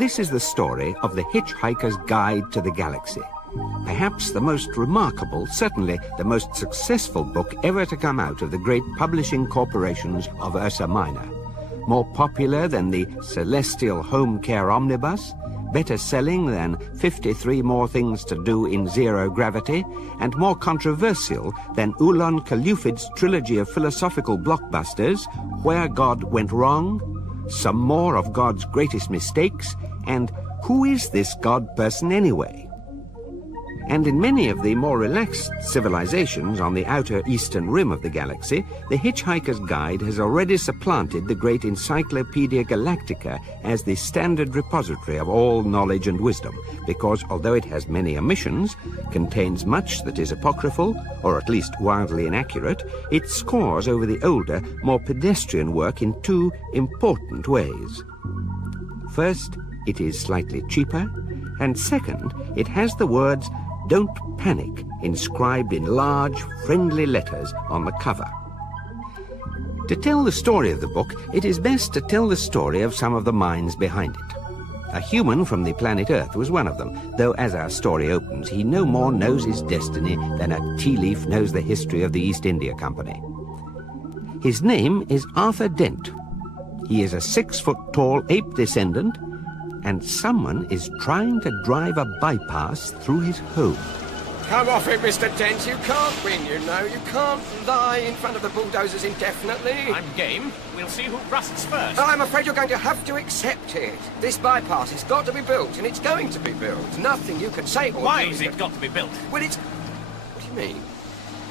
This is the story of the Hitchhiker's Guide to the Galaxy. Perhaps the most remarkable, certainly the most successful book ever to come out of the great publishing corporations of Ursa Minor. More popular than the Celestial Home Care Omnibus, better selling than 53 More Things to Do in Zero Gravity, and more controversial than Ulon Kalufid's trilogy of philosophical blockbusters, Where God Went Wrong, Some More of God's Greatest Mistakes, and Who Is This God Person Anyway? And in many of the more relaxed civilizations on the outer eastern rim of the galaxy, the Hitchhiker's Guide has already supplanted the great Encyclopedia Galactica as the standard repository of all knowledge and wisdom, because although it has many omissions, contains much that is apocryphal, or at least wildly inaccurate, it scores over the older, more pedestrian work in two important ways. First, it is slightly cheaper, and second, it has the words "Don't Panic" inscribed in large, friendly letters on the cover. To tell the story of the book, it is best to tell the story of some of the minds behind it. A human from the planet Earth was one of them, though as our story opens, he no more knows his destiny than a tea leaf knows the history of the East India Company. His name is Arthur Dent. He is a 6-foot-tall ape descendant, and someone is trying to drive a bypass through his home. Come off it, Mr. Dent. You can't win, you know. You can't lie in front of the bulldozers indefinitely. I'm game. We'll see who rusts first. I'm afraid you're going to have to accept it. This bypass has got to be built, and it's going to be built. Nothing you can say or Why do has it got to be built? Well, it's... What do you mean?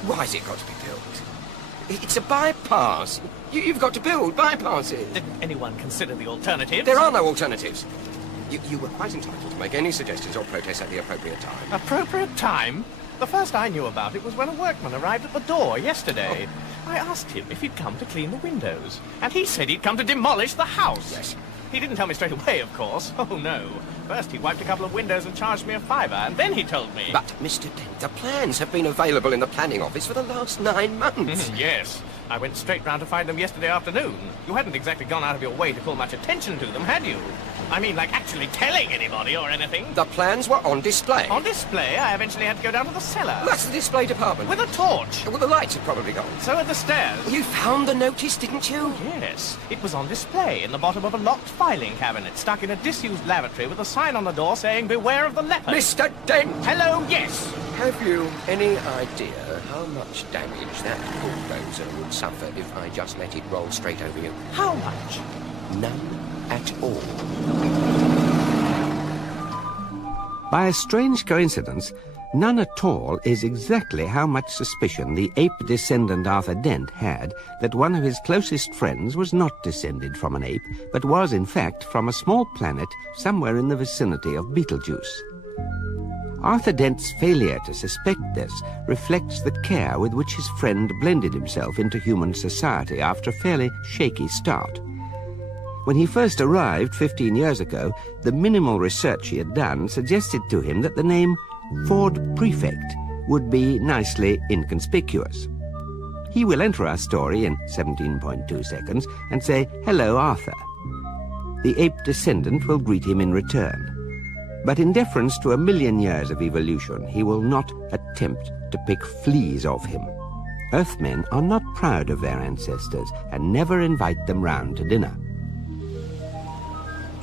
Why's it got to be built? It's a bypass. You've got to build bypasses. Didn't anyone consider the alternatives? There are no alternatives. You were quite entitled to make any suggestions or protests at the appropriate time. Appropriate time? The first I knew about it was when a workman arrived at the door yesterday. I asked him if he'd come to clean the windows, and he said he'd come to demolish the house. Yes. He didn't tell me straight away, of course. Oh, no. First, he wiped a couple of windows and charged me a £5, and then he told me... But, Mr. Dent, the plans have been available in the planning office for the last 9 months. Yes. I went straight round to find them yesterday afternoon. You hadn't exactly gone out of your way to call much attention to them, had you? I mean, like actually telling anybody or anything. The plans were on display. On display? I eventually had to go down to the cellar. That's the display department. With a torch. Well, the lights had probably gone. So had the stairs. You found the notice, didn't you? Yes. It was on display in the bottom of a locked filing cabinet, stuck in a disused lavatory with a sign on the door saying, "Beware of the leopard." Mr. Dent! Hello, yes! Have you any idea how much damage that bulldozer would suffer if I just let it roll straight over you? How much? None at all. By a strange coincidence, none at all is exactly how much suspicion the ape descendant Arthur Dent had that one of his closest friends was not descended from an ape, but was in fact from a small planet somewhere in the vicinity of Betelgeuse. Arthur Dent's failure to suspect this reflects the care with which his friend blended himself into human society after a fairly shaky start. When he first arrived 15 years ago, the minimal research he had done suggested to him that the name Ford Prefect would be nicely inconspicuous. He will enter our story in 17.2 seconds and say, "Hello, Arthur." The ape descendant will greet him in return. But in deference to 1,000,000 years of evolution, he will not attempt to pick fleas off him. Earthmen are not proud of their ancestors and never invite them round to dinner.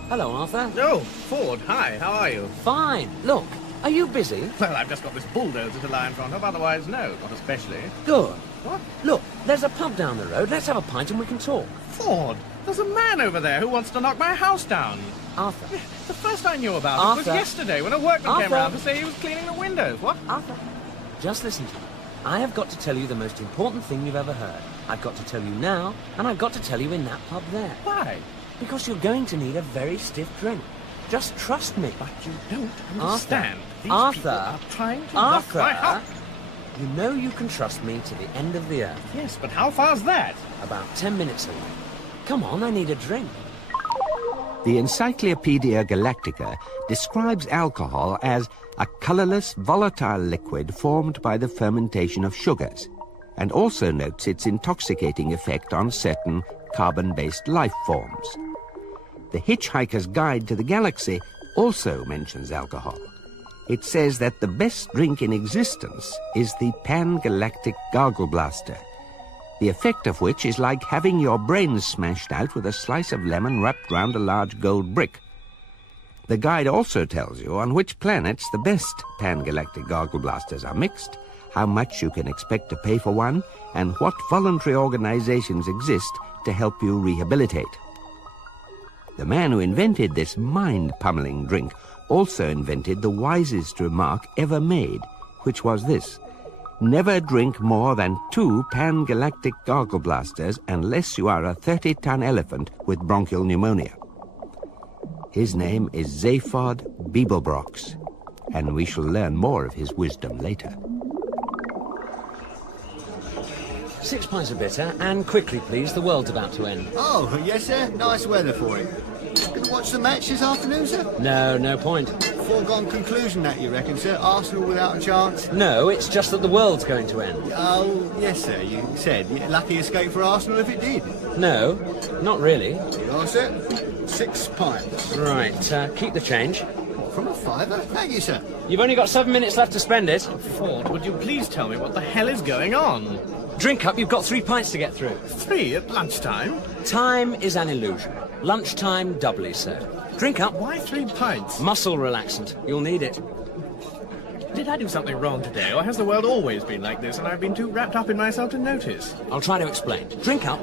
Hello, Arthur. Oh, Ford, hi, how are you? Fine. Look, are you busy? Well, I've just got this bulldozer to lie in front of, otherwise no, not especially. Good. What? Look, there's a pub down the road. Let's have a pint and we can talk. Ford, there's a man over there who wants to knock my house down. Arthur. The first I knew about it was Arthur. yesterday when a workman came Arthur. round to say he was cleaning the windows. What? Arthur, just listen to me. I have got to tell you the most important thing you've ever heard. I've got to tell you now, and I've got to tell you in that pub there. Why? Because you're going to need a very stiff drink. Just trust me. But you don't understand. These Arthur. people are trying to knock my house. Arthur, you know you can trust me to the end of the earth. Yes, but how far's that? About 10 minutes away. Come on, I need a drink. The Encyclopedia Galactica describes alcohol as a colorless, volatile liquid formed by the fermentation of sugars, and also notes its intoxicating effect on certain carbon-based life forms. The Hitchhiker's Guide to the Galaxy also mentions alcohol. It says that the best drink in existence is the pan-galactic gargle blaster, the effect of which is like having your brains smashed out with a slice of lemon wrapped round a large gold brick. The guide also tells you on which planets the best pan-galactic gargle blasters are mixed, how much you can expect to pay for one, and what voluntary organizations exist to help you rehabilitate. The man who invented this mind-pummeling drink also invented the wisest remark ever made, which was this: never drink more than 2 pan-galactic gargle blasters unless you are a 30-ton elephant with bronchial pneumonia. His name is Zaphod Beeblebrox, and we shall learn more of his wisdom later. 6 pints of bitter, and quickly, please. The world's about to end. Oh, yes, sir. Nice weather for it. Gonna watch the match this afternoon, sir? No, no point. Foregone conclusion, that you reckon, sir? Arsenal without a chance? No, it's just that the world's going to end. Oh, yes, sir. You said. Lucky escape for Arsenal if it did. No, not really. Oh, sir. 6 pints. Right, keep the change. From a fiver? Thank you, sir. You've only got 7 minutes left to spend it. Ford, would you please tell me what the hell is going on? Drink up, you've got 3 pints to get through. 3 at lunchtime? Time is an illusion. Lunchtime doubly so. Drink up. Why 3 pints? Muscle relaxant. You'll need it. Did I do something wrong today, or has the world always been like this and I've been too wrapped up in myself to notice? I'll try to explain. Drink up.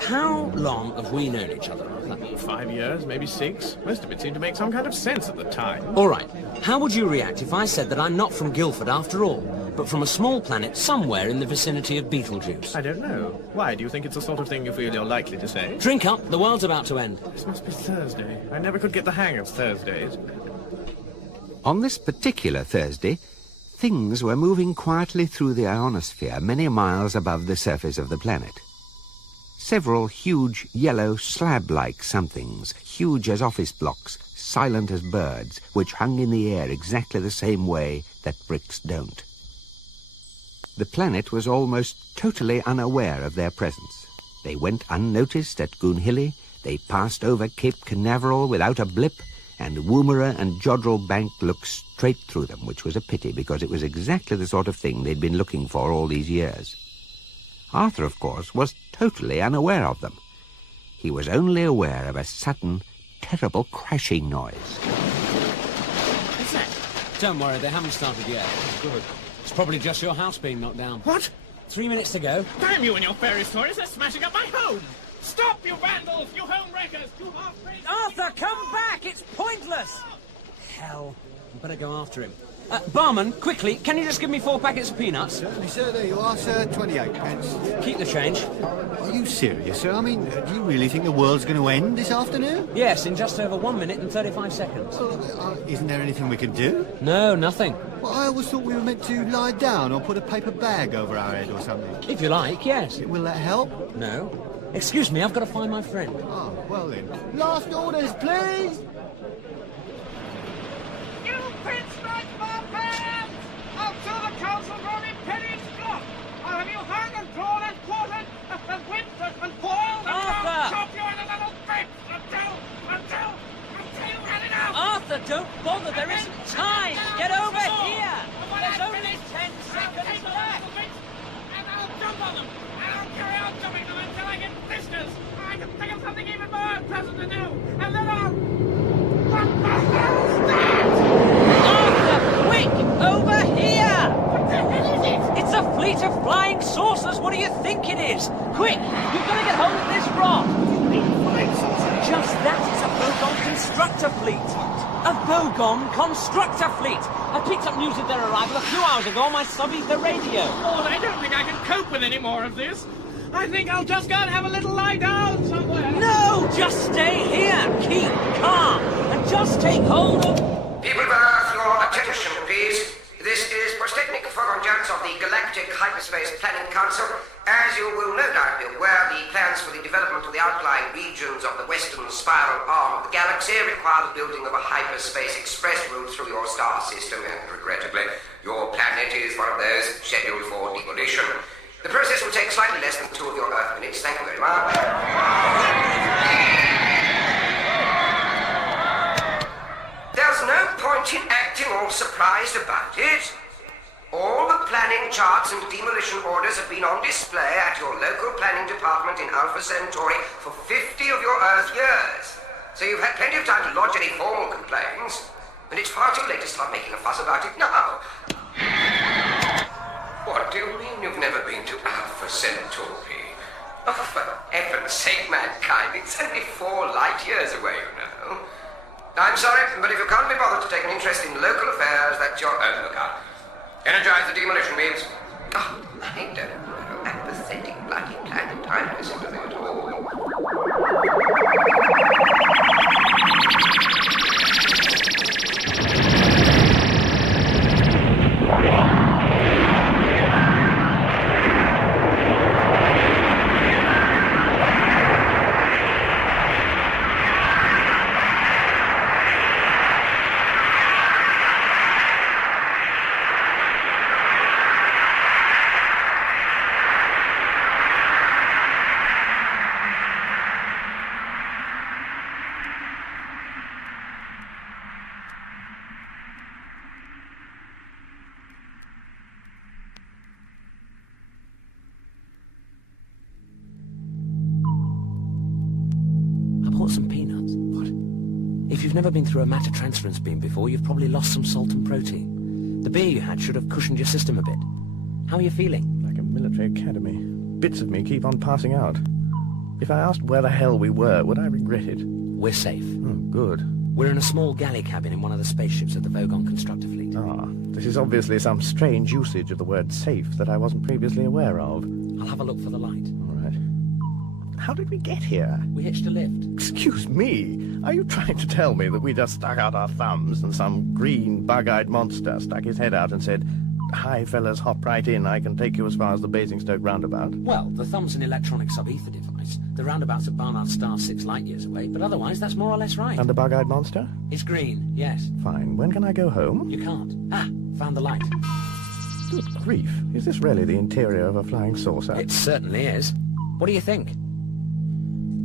How long have we known each other? 5 years, maybe 6. Most of it seemed to make some kind of sense at the time. All right. How would you react if I said that I'm not from Guildford after all, but from a small planet somewhere in the vicinity of Beetlejuice? I don't know. Why? Do you think it's the sort of thing you feel you're likely to say? Drink up. The world's about to end. This must be Thursday. I never could get the hang of Thursdays. On this particular Thursday, things were moving quietly through the ionosphere many miles above the surface of the planet. Several huge yellow slab-like somethings, huge as office blocks, silent as birds, which hung in the air exactly the same way that bricks don't. The planet was almost totally unaware of their presence. They went unnoticed at Goonhilly, they passed over Cape Canaveral without a blip, and Woomera and Jodrell Bank looked straight through them, which was a pity, because it was exactly the sort of thing they'd been looking for all these years. Arthur, of course, was totally unaware of them. He was only aware of a sudden, terrible crashing noise. What's that? Don't worry, they haven't started yet. Good. It's probably just your house being knocked down. What? 3 minutes to go. Damn you and your fairy stories! They're smashing up my home! Stop, you vandals! You home wreckers! You half-crazy... Arthur, come back! It's pointless! Hell. I better go after him. Barman, quickly, can you just give me 4 packets of peanuts? Certainly, sir. There you are, sir. 28 pence. Keep the change. Are you serious, sir? I mean, do you really think the world's going to end this afternoon? Yes, in just over 1 minute and 35 seconds. Isn't there anything we can do? No, nothing. Well, I always thought we were meant to lie down or put a paper bag over our head or something. If you like, yes. Will that help? No. Excuse me, I've got to find my friend. Oh, well then. Last orders, please! You pinstripe barbarians! I'll tell the council from Imperium's block! I'll have you hung and drawn and quartered and whipped and boiled and Arthur! chop you into little bits until you had enough! Arthur, don't bother, there isn't time! Get over here! There's only 10 seconds left! And I'll jump on them! And I'll carry on jumping them until I get blisters! I can think of something even more unpleasant to do! And then I'll... What the hell's that? Arthur, quick! Over here! What the hell is it? It's a fleet of flying saucers! What do you think it is? Quick! You've got to get hold of this rock! Just that is a Bogon constructor fleet! A Bogon constructor fleet! I picked up news of their arrival a few hours ago on my sub-ether radio. Lord, I don't think I can cope with any more of this. I think I'll just go and have a little lie down somewhere. No! Just stay here! Keep calm! And just take hold of... People of Earth, your attention, please. This is Prostetnik Fogonjans of the Galactic Hyperspace Planning Council. As you will no doubt be aware, the plans for the development of the outlying regions of the western spiral arm of the galaxy require the building of a hyperspace express route through your star system, and regrettably, your planet is one of those scheduled for demolition. The process will take slightly less than 2 of your Earth minutes. Thank you very much. all surprised about it? All the planning charts and demolition orders have been on display at your local planning department in Alpha Centauri for 50 of your Earth years. So you've had plenty of time to lodge any formal complaints, and it's far too late to start making a fuss about it now. What do you mean you've never been to Alpha Centauri? Oh, for heaven's sake, mankind, it's only 4 light years away, you know. I'm sorry, but if you can't be bothered to take an interest in local affairs, that's your own lookout. Energize the demolition beams. Oh, I don't know. Apathetic bloody planet. I don't sympathy at all. Some peanuts. What? If you've never been through a matter transference beam before, you've probably lost some salt and protein. The beer you had should have cushioned your system a bit. How are you feeling? Like a military academy. Bits of me keep on passing out. If I asked where the hell we were, would I regret it? We're safe. Oh, good. We're in a small galley cabin in one of the spaceships of the Vogon constructor fleet. Ah, this is obviously some strange usage of the word safe that I wasn't previously aware of. I'll have a look for the light. All right. How did we get here? We hitched a lift. Excuse me, are you trying to tell me that we just stuck out our thumbs and some green, bug-eyed monster stuck his head out and said, "Hi, fellas, hop right in, I can take you as far as the Basingstoke roundabout"? Well, the thumb's an electronic sub-ether device. The roundabout's at Barnard Star 6 light years away, but otherwise that's more or less right. And the bug-eyed monster? It's green, yes. Fine, when can I go home? You can't. Ah, found the light. Good grief, is this really the interior of a flying saucer? It certainly is. What do you think?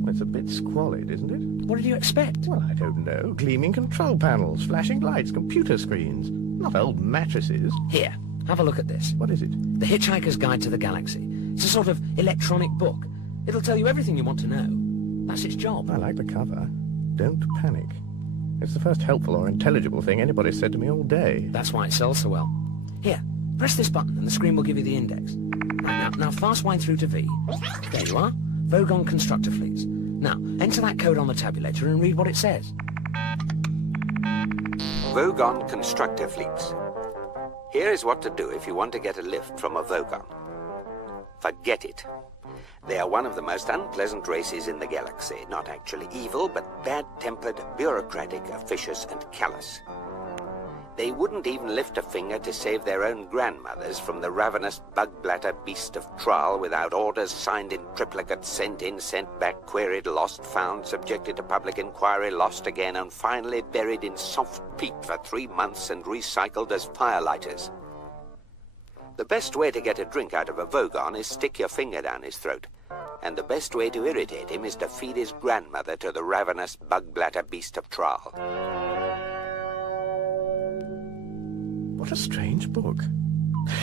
It's a bit squalid, isn't it? What did you expect? Well, I don't know. Gleaming control panels, flashing lights, computer screens. Not old mattresses. Here, have a look at this. What is it? The Hitchhiker's Guide to the Galaxy. It's a sort of electronic book. It'll tell you everything you want to know. That's its job. I like the cover. Don't panic. It's the first helpful or intelligible thing anybody's said to me all day. That's why it sells so well. Here, press this button and the screen will give you the index. Right, now fast wind through to V. There you are. Vogon constructor fleets. Now, enter that code on the tabulator and read what it says. Vogon constructor fleets. Here is what to do if you want to get a lift from a Vogon. Forget it. They are one of the most unpleasant races in the galaxy. Not actually evil, but bad-tempered, bureaucratic, officious, and callous. They wouldn't even lift a finger to save their own grandmothers from the ravenous bug-blatter beast of Trial without orders signed in triplicate, sent in, sent back, queried, lost, found, subjected to public inquiry, lost again, and finally buried in soft peat for 3 months and recycled as firelighters. The best way to get a drink out of a Vogon is stick your finger down his throat. And the best way to irritate him is to feed his grandmother to the ravenous bug-blatter beast of Trial. What a strange book.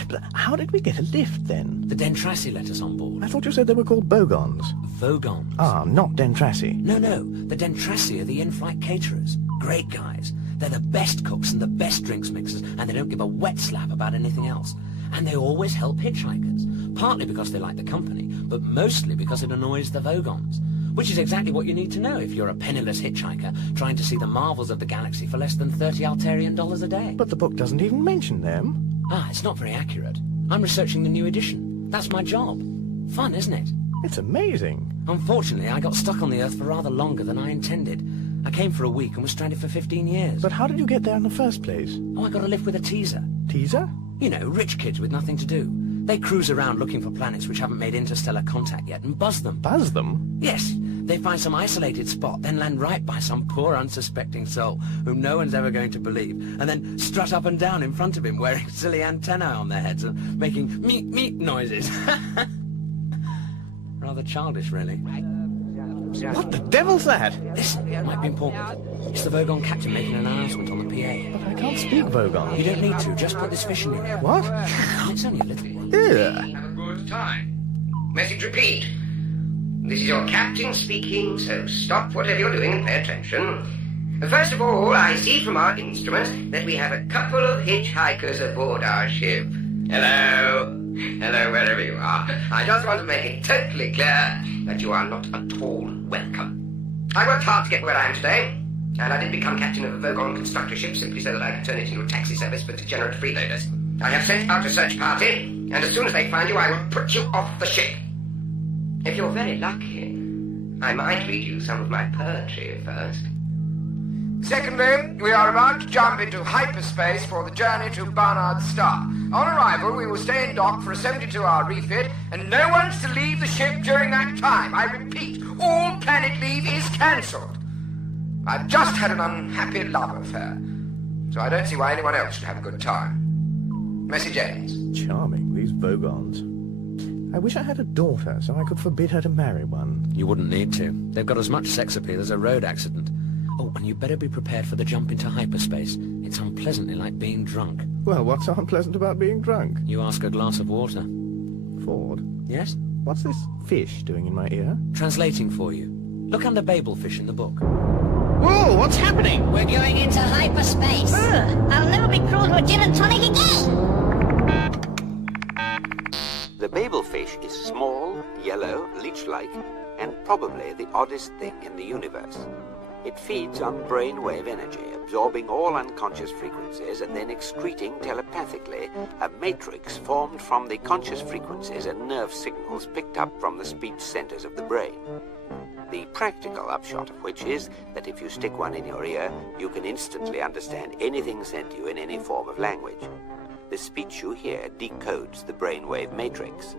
But how did we get a lift, then? The Dentrassi let us on board. I thought you said they were called Bogons. Vogons. Ah, not Dentrassi. No, the Dentrassi are the in-flight caterers. Great guys. They're the best cooks and the best drinks mixers, and they don't give a wet slap about anything else. And they always help hitchhikers, partly because they like the company, but mostly because it annoys the Vogons. Which is exactly what you need to know if you're a penniless hitchhiker trying to see the marvels of the galaxy for less than $30 Altarian a day. But the book doesn't even mention them. Ah, it's not very accurate. I'm researching the new edition. That's my job. Fun, isn't it? It's amazing. Unfortunately, I got stuck on the Earth for rather longer than I intended. I came for a week and was stranded for 15 years. But how did you get there in the first place? Oh, I got a lift with a teaser. Teaser? You know, rich kids with nothing to do. They cruise around looking for planets which haven't made interstellar contact yet and buzz them. Buzz them? Yes. They find some isolated spot, then land right by some poor unsuspecting soul whom no one's ever going to believe, and then strut up and down in front of him wearing silly antennae on their heads and making meet noises. Rather childish, really. What the devil's that? Listen, it might be important. It's the Vogon captain making an announcement on the PA. But I can't speak Vogon. You don't need to, just put this fish in your ear. What? It's only a little one. Yeah. Have a good time. Message repeat. This is your captain speaking, so stop whatever you're doing and pay attention. First of all, I see from our instruments that we have a couple of hitchhikers aboard our ship. Hello. Hello, wherever you are. I just want to make it totally clear that you are not at all welcome. I worked hard to get where I am today, and I did become captain of a Vogon constructor ship simply so that I could turn it into a taxi service for degenerate freeloaders. I have sent out a search party, and as soon as they find you, I will put you off the ship. If you're very lucky, I might read you some of my poetry first. Secondly, we are about to jump into hyperspace for the journey to Barnard's Star. On arrival, we will stay in dock for a 72-hour refit, and no one's to leave the ship during that time. I repeat, all planet leave is cancelled. I've just had an unhappy love affair, so I don't see why anyone else should have a good time. Message ends. Charming, these Vogons. I wish I had a daughter so I could forbid her to marry one. You wouldn't need to. They've got as much sex appeal as a road accident. Oh, and you better be prepared for the jump into hyperspace. It's unpleasantly like being drunk. Well, what's so unpleasant about being drunk? You ask a glass of water. Ford, Yes? what's this fish doing in my ear? Translating for you. Look under Babelfish in the book. Whoa, what's happening? We're going into hyperspace. I'll never be cruel to a gin and tonic again. The Babelfish is small, yellow, leech-like, and probably the oddest thing in the universe. It feeds on brainwave energy, absorbing all unconscious frequencies and then excreting telepathically a matrix formed from the conscious frequencies and nerve signals picked up from the speech centers of the brain. The practical upshot of which is that if you stick one in your ear, you can instantly understand anything sent to you in any form of language. The speech you hear decodes the brainwave matrix.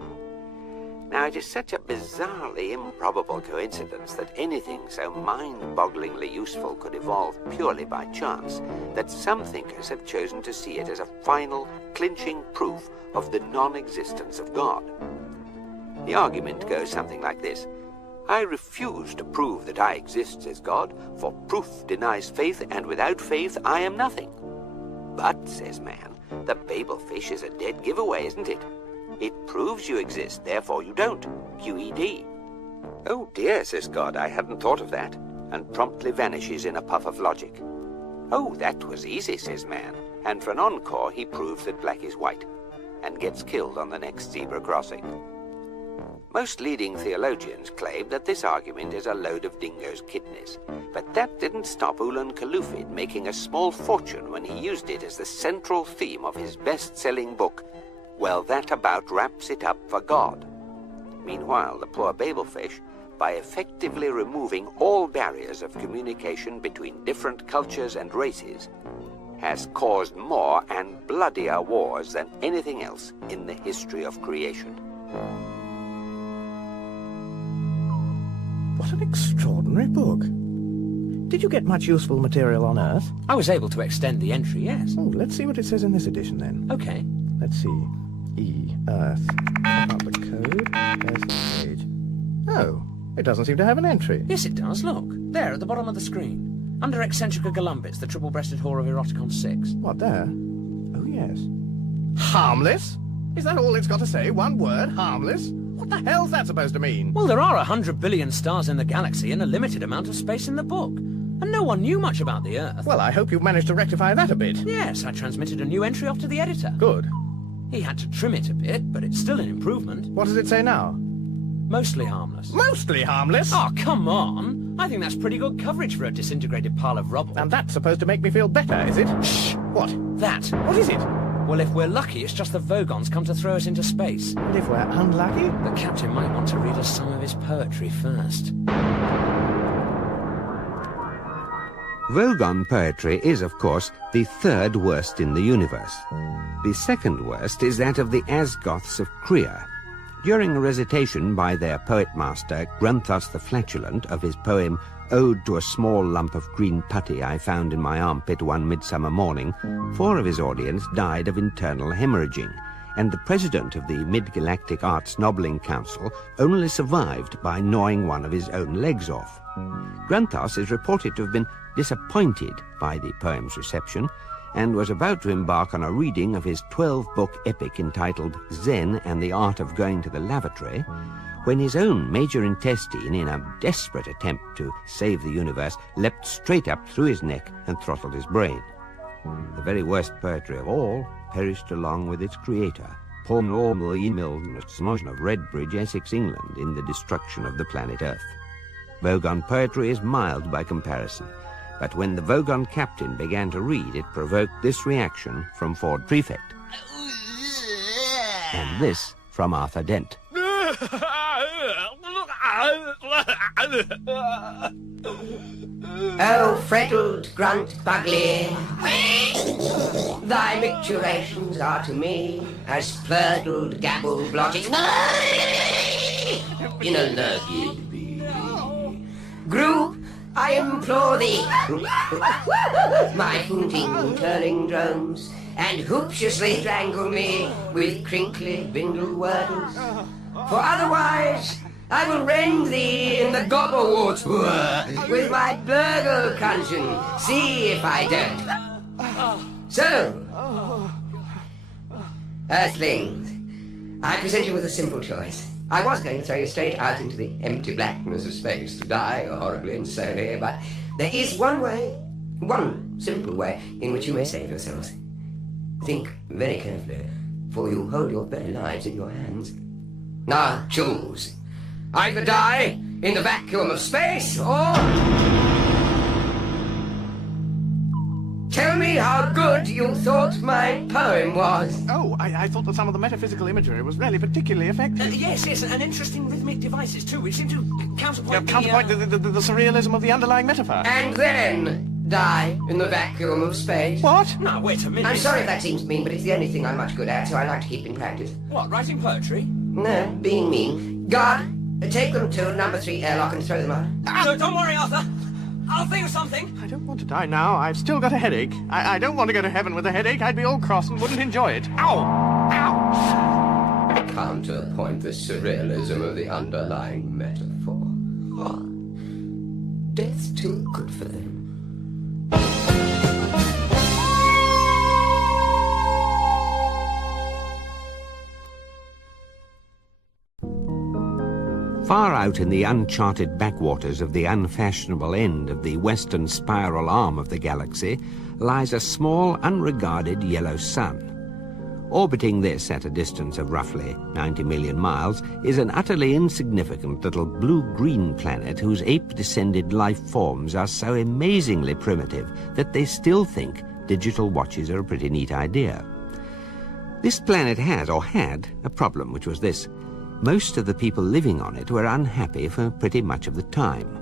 Now, it is such a bizarrely improbable coincidence that anything so mind-bogglingly useful could evolve purely by chance that some thinkers have chosen to see it as a final, clinching proof of the non-existence of God. The argument goes something like this. I refuse to prove that I exist, says God, for proof denies faith, and without faith I am nothing. But, says man, the Babelfish is a dead giveaway, isn't it? It proves you exist, therefore you don't. QED. Oh dear, says God, I hadn't thought of that, and promptly vanishes in a puff of logic. Oh, that was easy, says man, and for an encore he proves that black is white, and gets killed on the next zebra crossing. Most leading theologians claim that this argument is a load of dingo's kidneys, but that didn't stop Ulan Kalufid making a small fortune when he used it as the central theme of his best-selling book, Well, That About Wraps It Up for God. Meanwhile, the poor Babelfish, by effectively removing all barriers of communication between different cultures and races, has caused more and bloodier wars than anything else in the history of creation. What an extraordinary book. Did you get much useful material on Earth? I was able to extend the entry, yes. Oh, let's see what it says in this edition then. Okay. Let's see. E, Earth. Pop out the code. There's the page. Oh, it doesn't seem to have an entry. Yes, it does. Look. There, at the bottom of the screen. Under eccentric Galumbits, the triple-breasted whore of Eroticon 6. What, there? Oh, yes. Harmless? Is that all it's got to say? One word? Harmless? What the hell's that supposed to mean? Well, there are 100 billion stars in the galaxy and a limited amount of space in the book. And no one knew much about the Earth. Well, I hope you've managed to rectify that a bit. Yes, I transmitted a new entry off to the editor. Good. He had to trim it a bit, but it's still an improvement. What does it say now? Mostly harmless. Mostly harmless? Oh, come on. I think that's pretty good coverage for a disintegrated pile of rubble. And that's supposed to make me feel better, is it? Shh! What? That. What is it? Well, if we're lucky, it's just the Vogons come to throw us into space. And if we're unlucky? The captain might want to read us some of his poetry first. Vogon poetry is, of course, the third worst in the universe. The second worst is that of the Asgoths of Krea. During a recitation by their poet-master, Grunthus the Flatulent, of his poem Ode to a Small Lump of Green Putty I Found in My Armpit One Midsummer Morning, 4 of his audience died of internal hemorrhaging, and the president of the Mid-Galactic Arts Nobbling Council only survived by gnawing one of his own legs off. Grunthos is reported to have been disappointed by the poem's reception and was about to embark on a reading of his 12-book epic entitled Zen and the Art of Going to the Lavatory, when his own major intestine, in a desperate attempt to save the universe, leapt straight up through his neck and throttled his brain. The very worst poetry of all perished along with its creator, Paul Normal Emil Smotion of Redbridge, Essex, England, in the destruction of the planet Earth. Vogon poetry is mild by comparison, but when the Vogon captain began to read, it provoked this reaction from Ford Prefect, and this from Arthur Dent. Oh, frettled grunt bugly, thy micturations are to me as flirtled gabble blotting in a lurgid bee. Group, I implore thee, my hooting, curling drones, and hooptiously strangle me with crinkly bindle wordles, for otherwise I will rend thee in the gobberwort with my burgle conjun. See if I don't. So, Earthlings, I present you with a simple choice. I was going to throw you straight out into the empty blackness of space to die horribly and slowly, but there is one way, one simple way, in which you may save yourselves. Think very carefully, for you hold your very lives in your hands. Now choose. Either die in the vacuum of space, or tell me how good you thought my poem was. Oh, I thought that some of the metaphysical imagery was really particularly effective. Yes, and interesting rhythmic devices too, which seem to counterpoint the surrealism of the underlying metaphor. And then die in the vacuum of space. What? No, wait a minute. I'm sorry if that seems mean, but it's the only thing I'm much good at, so I like to keep in practice. What, writing poetry? No, being mean. Guard, take them to number 3 airlock and throw them out. No, don't worry, Arthur. I'll think of something. I don't want to die now. I've still got a headache. I don't want to go to heaven with a headache. I'd be all cross and wouldn't enjoy it. Ow! Ow! Counterpoint the surrealism of the underlying metaphor. Oh, death's too good for them. Far out in the uncharted backwaters of the unfashionable end of the western spiral arm of the galaxy lies a small, unregarded yellow sun. Orbiting this at a distance of roughly 90 million miles is an utterly insignificant little blue-green planet whose ape-descended life forms are so amazingly primitive that they still think digital watches are a pretty neat idea. This planet has, or had, a problem, which was this. Most of the people living on it were unhappy for pretty much of the time.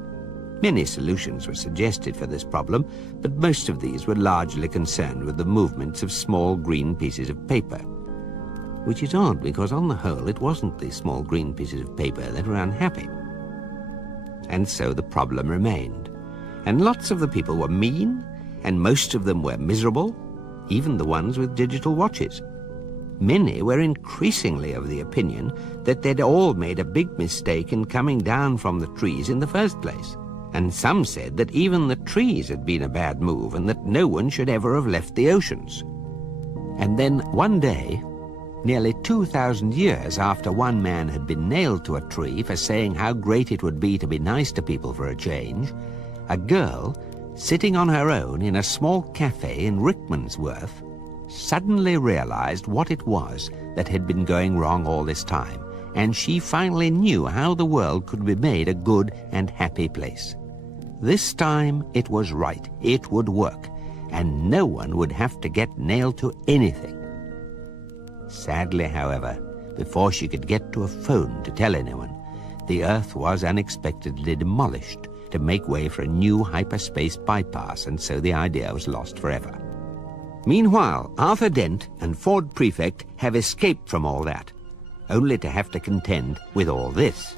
Many solutions were suggested for this problem, but most of these were largely concerned with the movements of small green pieces of paper. Which is odd, because on the whole it wasn't the small green pieces of paper that were unhappy. And so the problem remained. And lots of the people were mean, and most of them were miserable, even the ones with digital watches. Many were increasingly of the opinion that they'd all made a big mistake in coming down from the trees in the first place. And some said that even the trees had been a bad move and that no one should ever have left the oceans. And then one day, nearly 2,000 years after one man had been nailed to a tree for saying how great it would be to be nice to people for a change, a girl, sitting on her own in a small cafe in Rickmansworth, suddenly realized what it was that had been going wrong all this time, and she finally knew how the world could be made a good and happy place. This time it was right, it would work, and no one would have to get nailed to anything. Sadly, however, before she could get to a phone to tell anyone, the Earth was unexpectedly demolished to make way for a new hyperspace bypass, and so the idea was lost forever. Meanwhile, Arthur Dent and Ford Prefect have escaped from all that, only to have to contend with all this.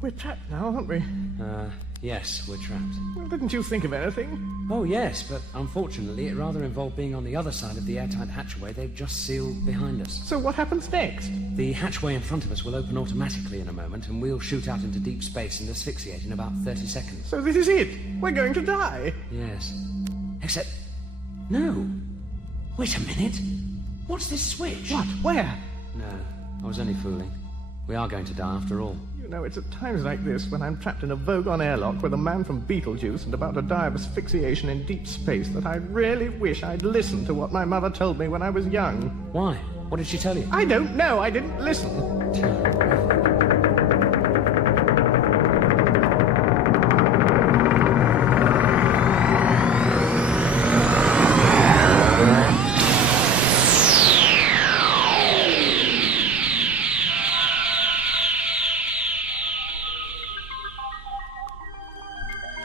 We're trapped now, aren't we? Yes, we're trapped. Well, didn't you think of anything? Oh, yes, but unfortunately it rather involved being on the other side of the airtight hatchway they've just sealed behind us. So what happens next? The hatchway in front of us will open automatically in a moment, and we'll shoot out into deep space and asphyxiate in about 30 seconds. So this is it? We're going to die? Yes. Except... No. Wait a minute. What's this switch? What? Where? No, I was only fooling. We are going to die after all. You know, it's at times like this, when I'm trapped in a Vogon airlock with a man from Beetlejuice and about to die of asphyxiation in deep space, that I really wish I'd listened to what my mother told me when I was young. Why? What did she tell you? I don't know. I didn't listen.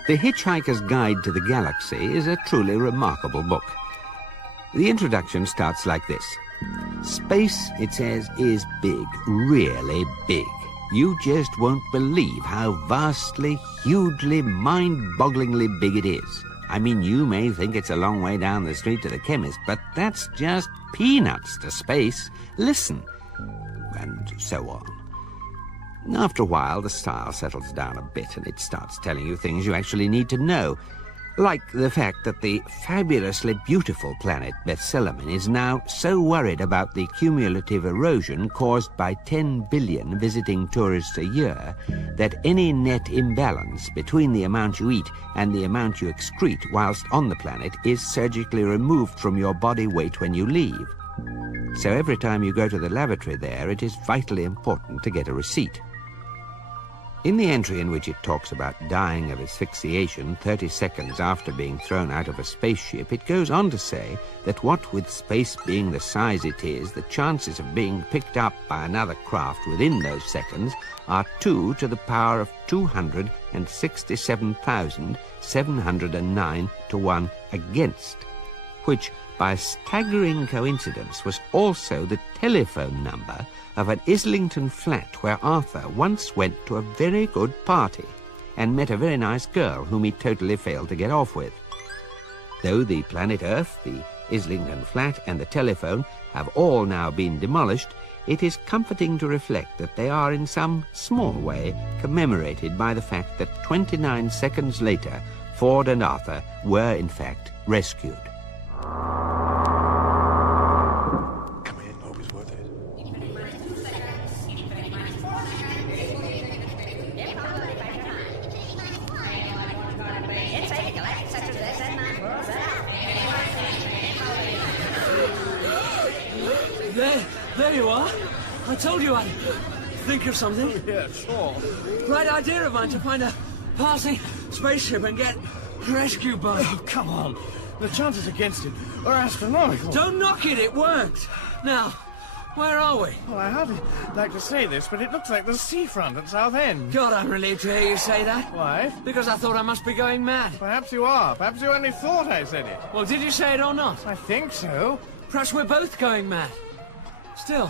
The Hitchhiker's Guide to the Galaxy is a truly remarkable book. The introduction starts like this. Space, it says, is big, really big. You just won't believe how vastly, hugely, mind-bogglingly big it is. I mean, you may think it's a long way down the street to the chemist, but that's just peanuts to space. Listen. And so on. After a while, the style settles down a bit and it starts telling you things you actually need to know, like the fact that the fabulously beautiful planet Bethselamin is now so worried about the cumulative erosion caused by 10 billion visiting tourists a year that any net imbalance between the amount you eat and the amount you excrete whilst on the planet is surgically removed from your body weight when you leave. So every time you go to the lavatory there, it is vitally important to get a receipt. In the entry in which it talks about dying of asphyxiation 30 seconds after being thrown out of a spaceship, it goes on to say that what with space being the size it is, the chances of being picked up by another craft within those seconds are 2 to the power of 267,709 to 1 against, which, by a staggering coincidence, was also the telephone number of an Islington flat where Arthur once went to a very good party and met a very nice girl whom he totally failed to get off with. Though the planet Earth, the Islington flat and the telephone have all now been demolished, it is comforting to reflect that they are in some small way commemorated by the fact that 29 seconds later Ford and Arthur were in fact rescued. There you are. I told you I'd think of something. Yeah, sure. Right idea of mine to find a passing spaceship and get rescued by... Oh, come on. The chances against it are astronomical. Don't knock it, it worked. Now, where are we? Well, I hardly like to say this, but it looks like the seafront at Southend. God, I'm relieved to hear you say that. Why? Because I thought I must be going mad. Perhaps you are. Perhaps you only thought I said it. Well, did you say it or not? I think so. Perhaps we're both going mad. Still,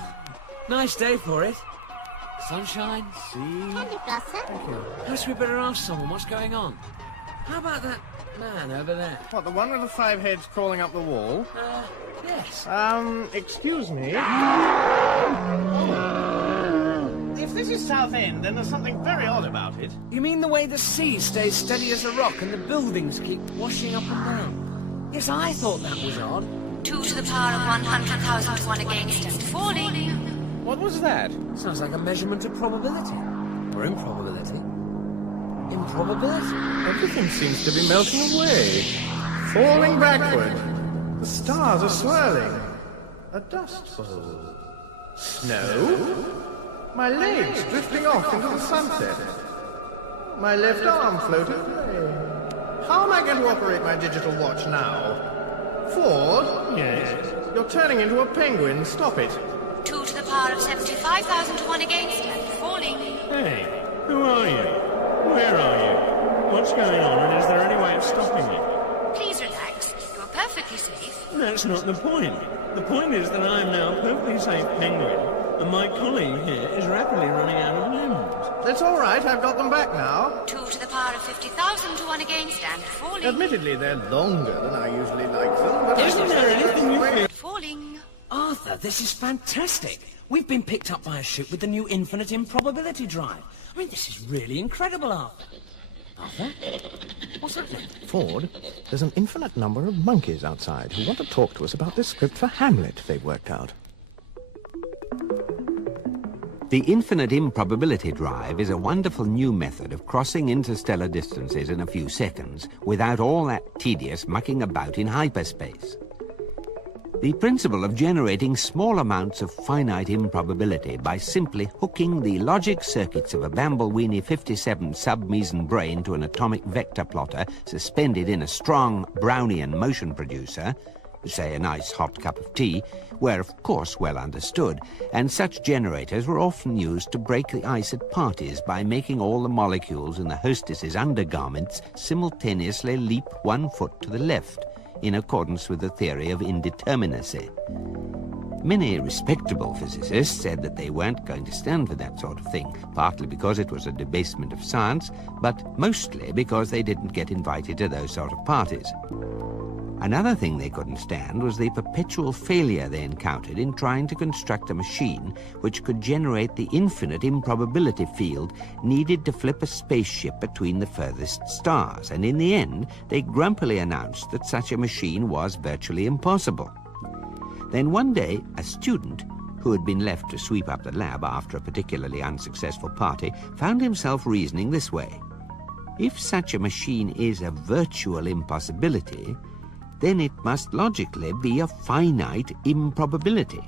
nice day for it. Sunshine. See? Thank you. Perhaps we better ask someone what's going on. How about that man over there? What, the one with the 5 heads crawling up the wall? Yes. Excuse me? If this is Southend, then there's something very odd about it. You mean the way the sea stays steady as a rock and the buildings keep washing up and down? Yes, I thought that was odd. 2 to the power of 100,000 to 1 against and falling. What was that? Sounds like a measurement of probability. Or improbability. Improbability. Everything seems to be melting away. Falling backward. The stars are swirling. A dust bowl. Snow? My legs drifting off into the sunset. My left arm floating away. How am I going to operate my digital watch now? Ford? Yes? You're turning into a penguin. Stop it. 2 to the power of 75,000 to 1 against and falling. Hey, who are you? Where are you? What's going on, and is there any way of stopping it? Please relax. You are perfectly safe. That's not the point. The point is that I am now a perfectly safe penguin, and my colleague here is rapidly running out of limbs. That's all right, I've got them back now. 2 to the power of 50,000 to 1 against and falling. Admittedly, they're longer than I usually like them, but... Isn't there anything you feel? Falling. Arthur, this is fantastic. We've been picked up by a ship with the new infinite improbability drive. I mean, this is really incredible, Arthur. Arthur? What's happening? Ford, there's an infinite number of monkeys outside who want to talk to us about this script for Hamlet they've worked out. The infinite improbability drive is a wonderful new method of crossing interstellar distances in a few seconds without all that tedious mucking about in hyperspace. The principle of generating small amounts of finite improbability by simply hooking the logic circuits of a Bambleweenie 57 sub-Meson brain to an atomic vector plotter suspended in a strong Brownian motion producer, say a nice hot cup of tea, were of course well understood, and such generators were often used to break the ice at parties by making all the molecules in the hostess's undergarments simultaneously leap 1 foot to the left, in accordance with the theory of indeterminacy. Many respectable physicists said that they weren't going to stand for that sort of thing, partly because it was a debasement of science, but mostly because they didn't get invited to those sort of parties. Another thing they couldn't stand was the perpetual failure they encountered in trying to construct a machine which could generate the infinite improbability field needed to flip a spaceship between the furthest stars, and in the end they grumpily announced that such a machine was virtually impossible. Then one day a student, who had been left to sweep up the lab after a particularly unsuccessful party, found himself reasoning this way: if such a machine is a virtual impossibility, then it must logically be a finite improbability.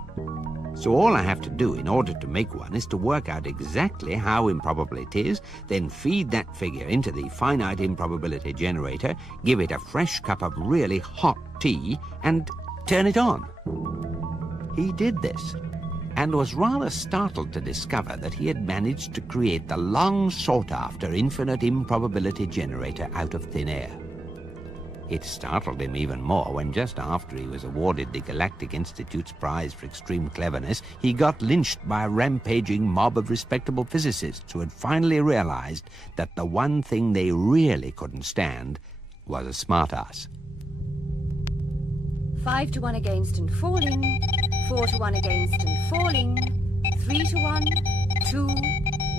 So all I have to do in order to make one is to work out exactly how improbable it is, then feed that figure into the finite improbability generator, give it a fresh cup of really hot tea, and turn it on. He did this, and was rather startled to discover that he had managed to create the long-sought-after infinite improbability generator out of thin air. It startled him even more when, just after he was awarded the Galactic Institute's prize for extreme cleverness, he got lynched by a rampaging mob of respectable physicists who had finally realized that the one thing they really couldn't stand was a smartass. 5 to 1 against and falling, 4 to 1 against and falling, 3 to 1, 2,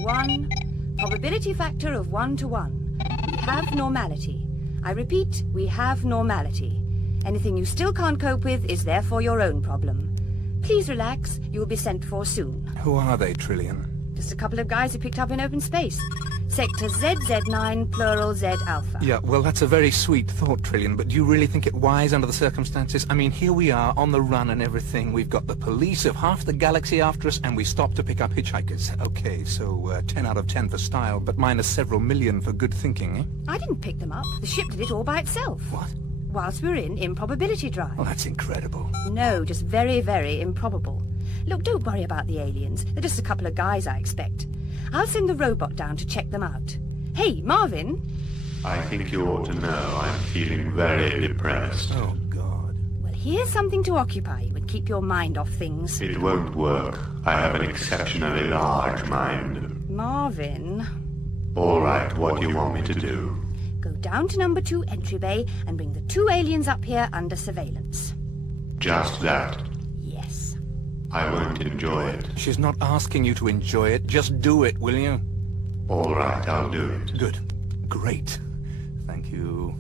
1, probability factor of 1 to 1. We have normality. I repeat, we have normality. Anything you still can't cope with is therefore your own problem. Please relax, you will be sent for soon. Who are they, Trillian? Just a couple of guys who picked up in open space. Sector ZZ9, plural Z Alpha. Yeah, well, that's a very sweet thought, Trillian, but do you really think it wise under the circumstances? I mean, here we are, on the run and everything. We've got the police of half the galaxy after us, and we stopped to pick up hitchhikers. Okay, so 10 out of 10 for style, but minus several million for good thinking, eh? I didn't pick them up. The ship did it all by itself. What? Whilst we were in improbability drive. Well, that's incredible. No, just very, very improbable. Look, don't worry about the aliens. They're just a couple of guys, I expect. I'll send the robot down to check them out. Hey, Marvin! I think you ought to know I'm feeling very depressed. Oh, God. Well, here's something to occupy you and keep your mind off things. It won't work. I have an exceptionally large mind. Marvin... All right, what do you want me to do? Go down to number 2 entry bay and bring the 2 aliens up here under surveillance. Just that? Yes. I won't enjoy it. She's not asking you to enjoy it. Just do it, will you? All right, I'll do it. Good. Great. Thank you.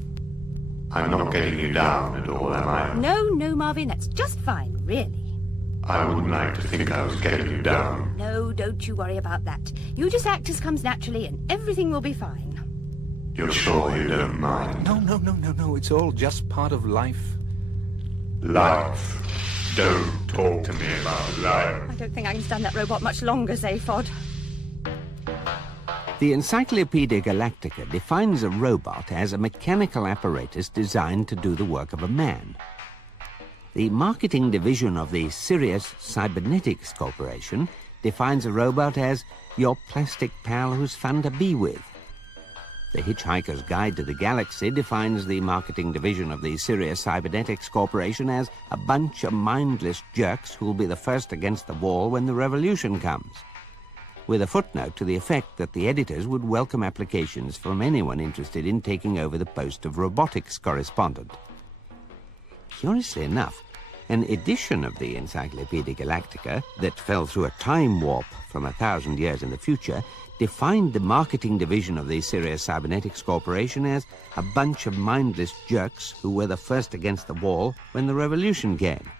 I'm not getting you down at all, am I? No, Marvin, that's just fine, really. I wouldn't like to think I was getting you down. No, don't you worry about that. You just act as comes naturally and everything will be fine. You're sure you don't mind? No. It's all just part of life. Life? Don't talk to me about life. I don't think I can stand that robot much longer, Zaphod. The Encyclopedia Galactica defines a robot as a mechanical apparatus designed to do the work of a man. The marketing division of the Sirius Cybernetics Corporation defines a robot as your plastic pal who's fun to be with. The Hitchhiker's Guide to the Galaxy defines the marketing division of the Sirius Cybernetics Corporation as a bunch of mindless jerks who'll be the first against the wall when the revolution comes, with a footnote to the effect that the editors would welcome applications from anyone interested in taking over the post of robotics correspondent. Curiously enough, an edition of the Encyclopedia Galactica that fell through a time warp from 1,000 years in the future defined the marketing division of the Sirius Cybernetics Corporation as a bunch of mindless jerks who were the first against the wall when the revolution came.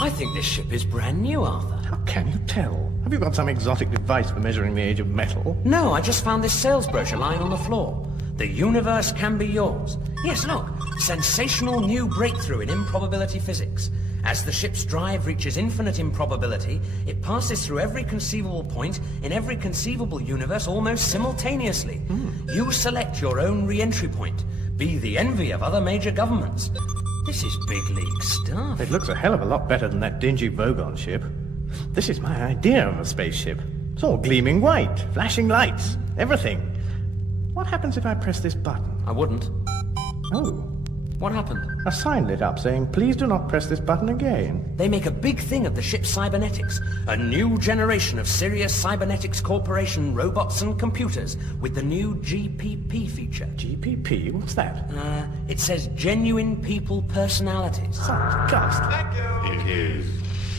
I think this ship is brand new, Arthur. How can you tell? Have you got some exotic device for measuring the age of metal? No, I just found this sales brochure lying on the floor. The universe can be yours. Yes, look. Sensational new breakthrough in improbability physics. As the ship's drive reaches infinite improbability, it passes through every conceivable point in every conceivable universe almost simultaneously. You select your own re-entry point. Be the envy of other major governments. This is big league stuff. It looks a hell of a lot better than that dingy Vogon ship. This is my idea of a spaceship. It's all gleaming white, flashing lights, everything. What happens if I press this button? I wouldn't. Oh. What happened? A sign lit up saying, please do not press this button again. They make a big thing of the ship's cybernetics. A new generation of Sirius Cybernetics Corporation robots and computers with the new GPP feature. GPP? What's that? It says genuine people personalities. Sounds ghastly. Thank you. It is.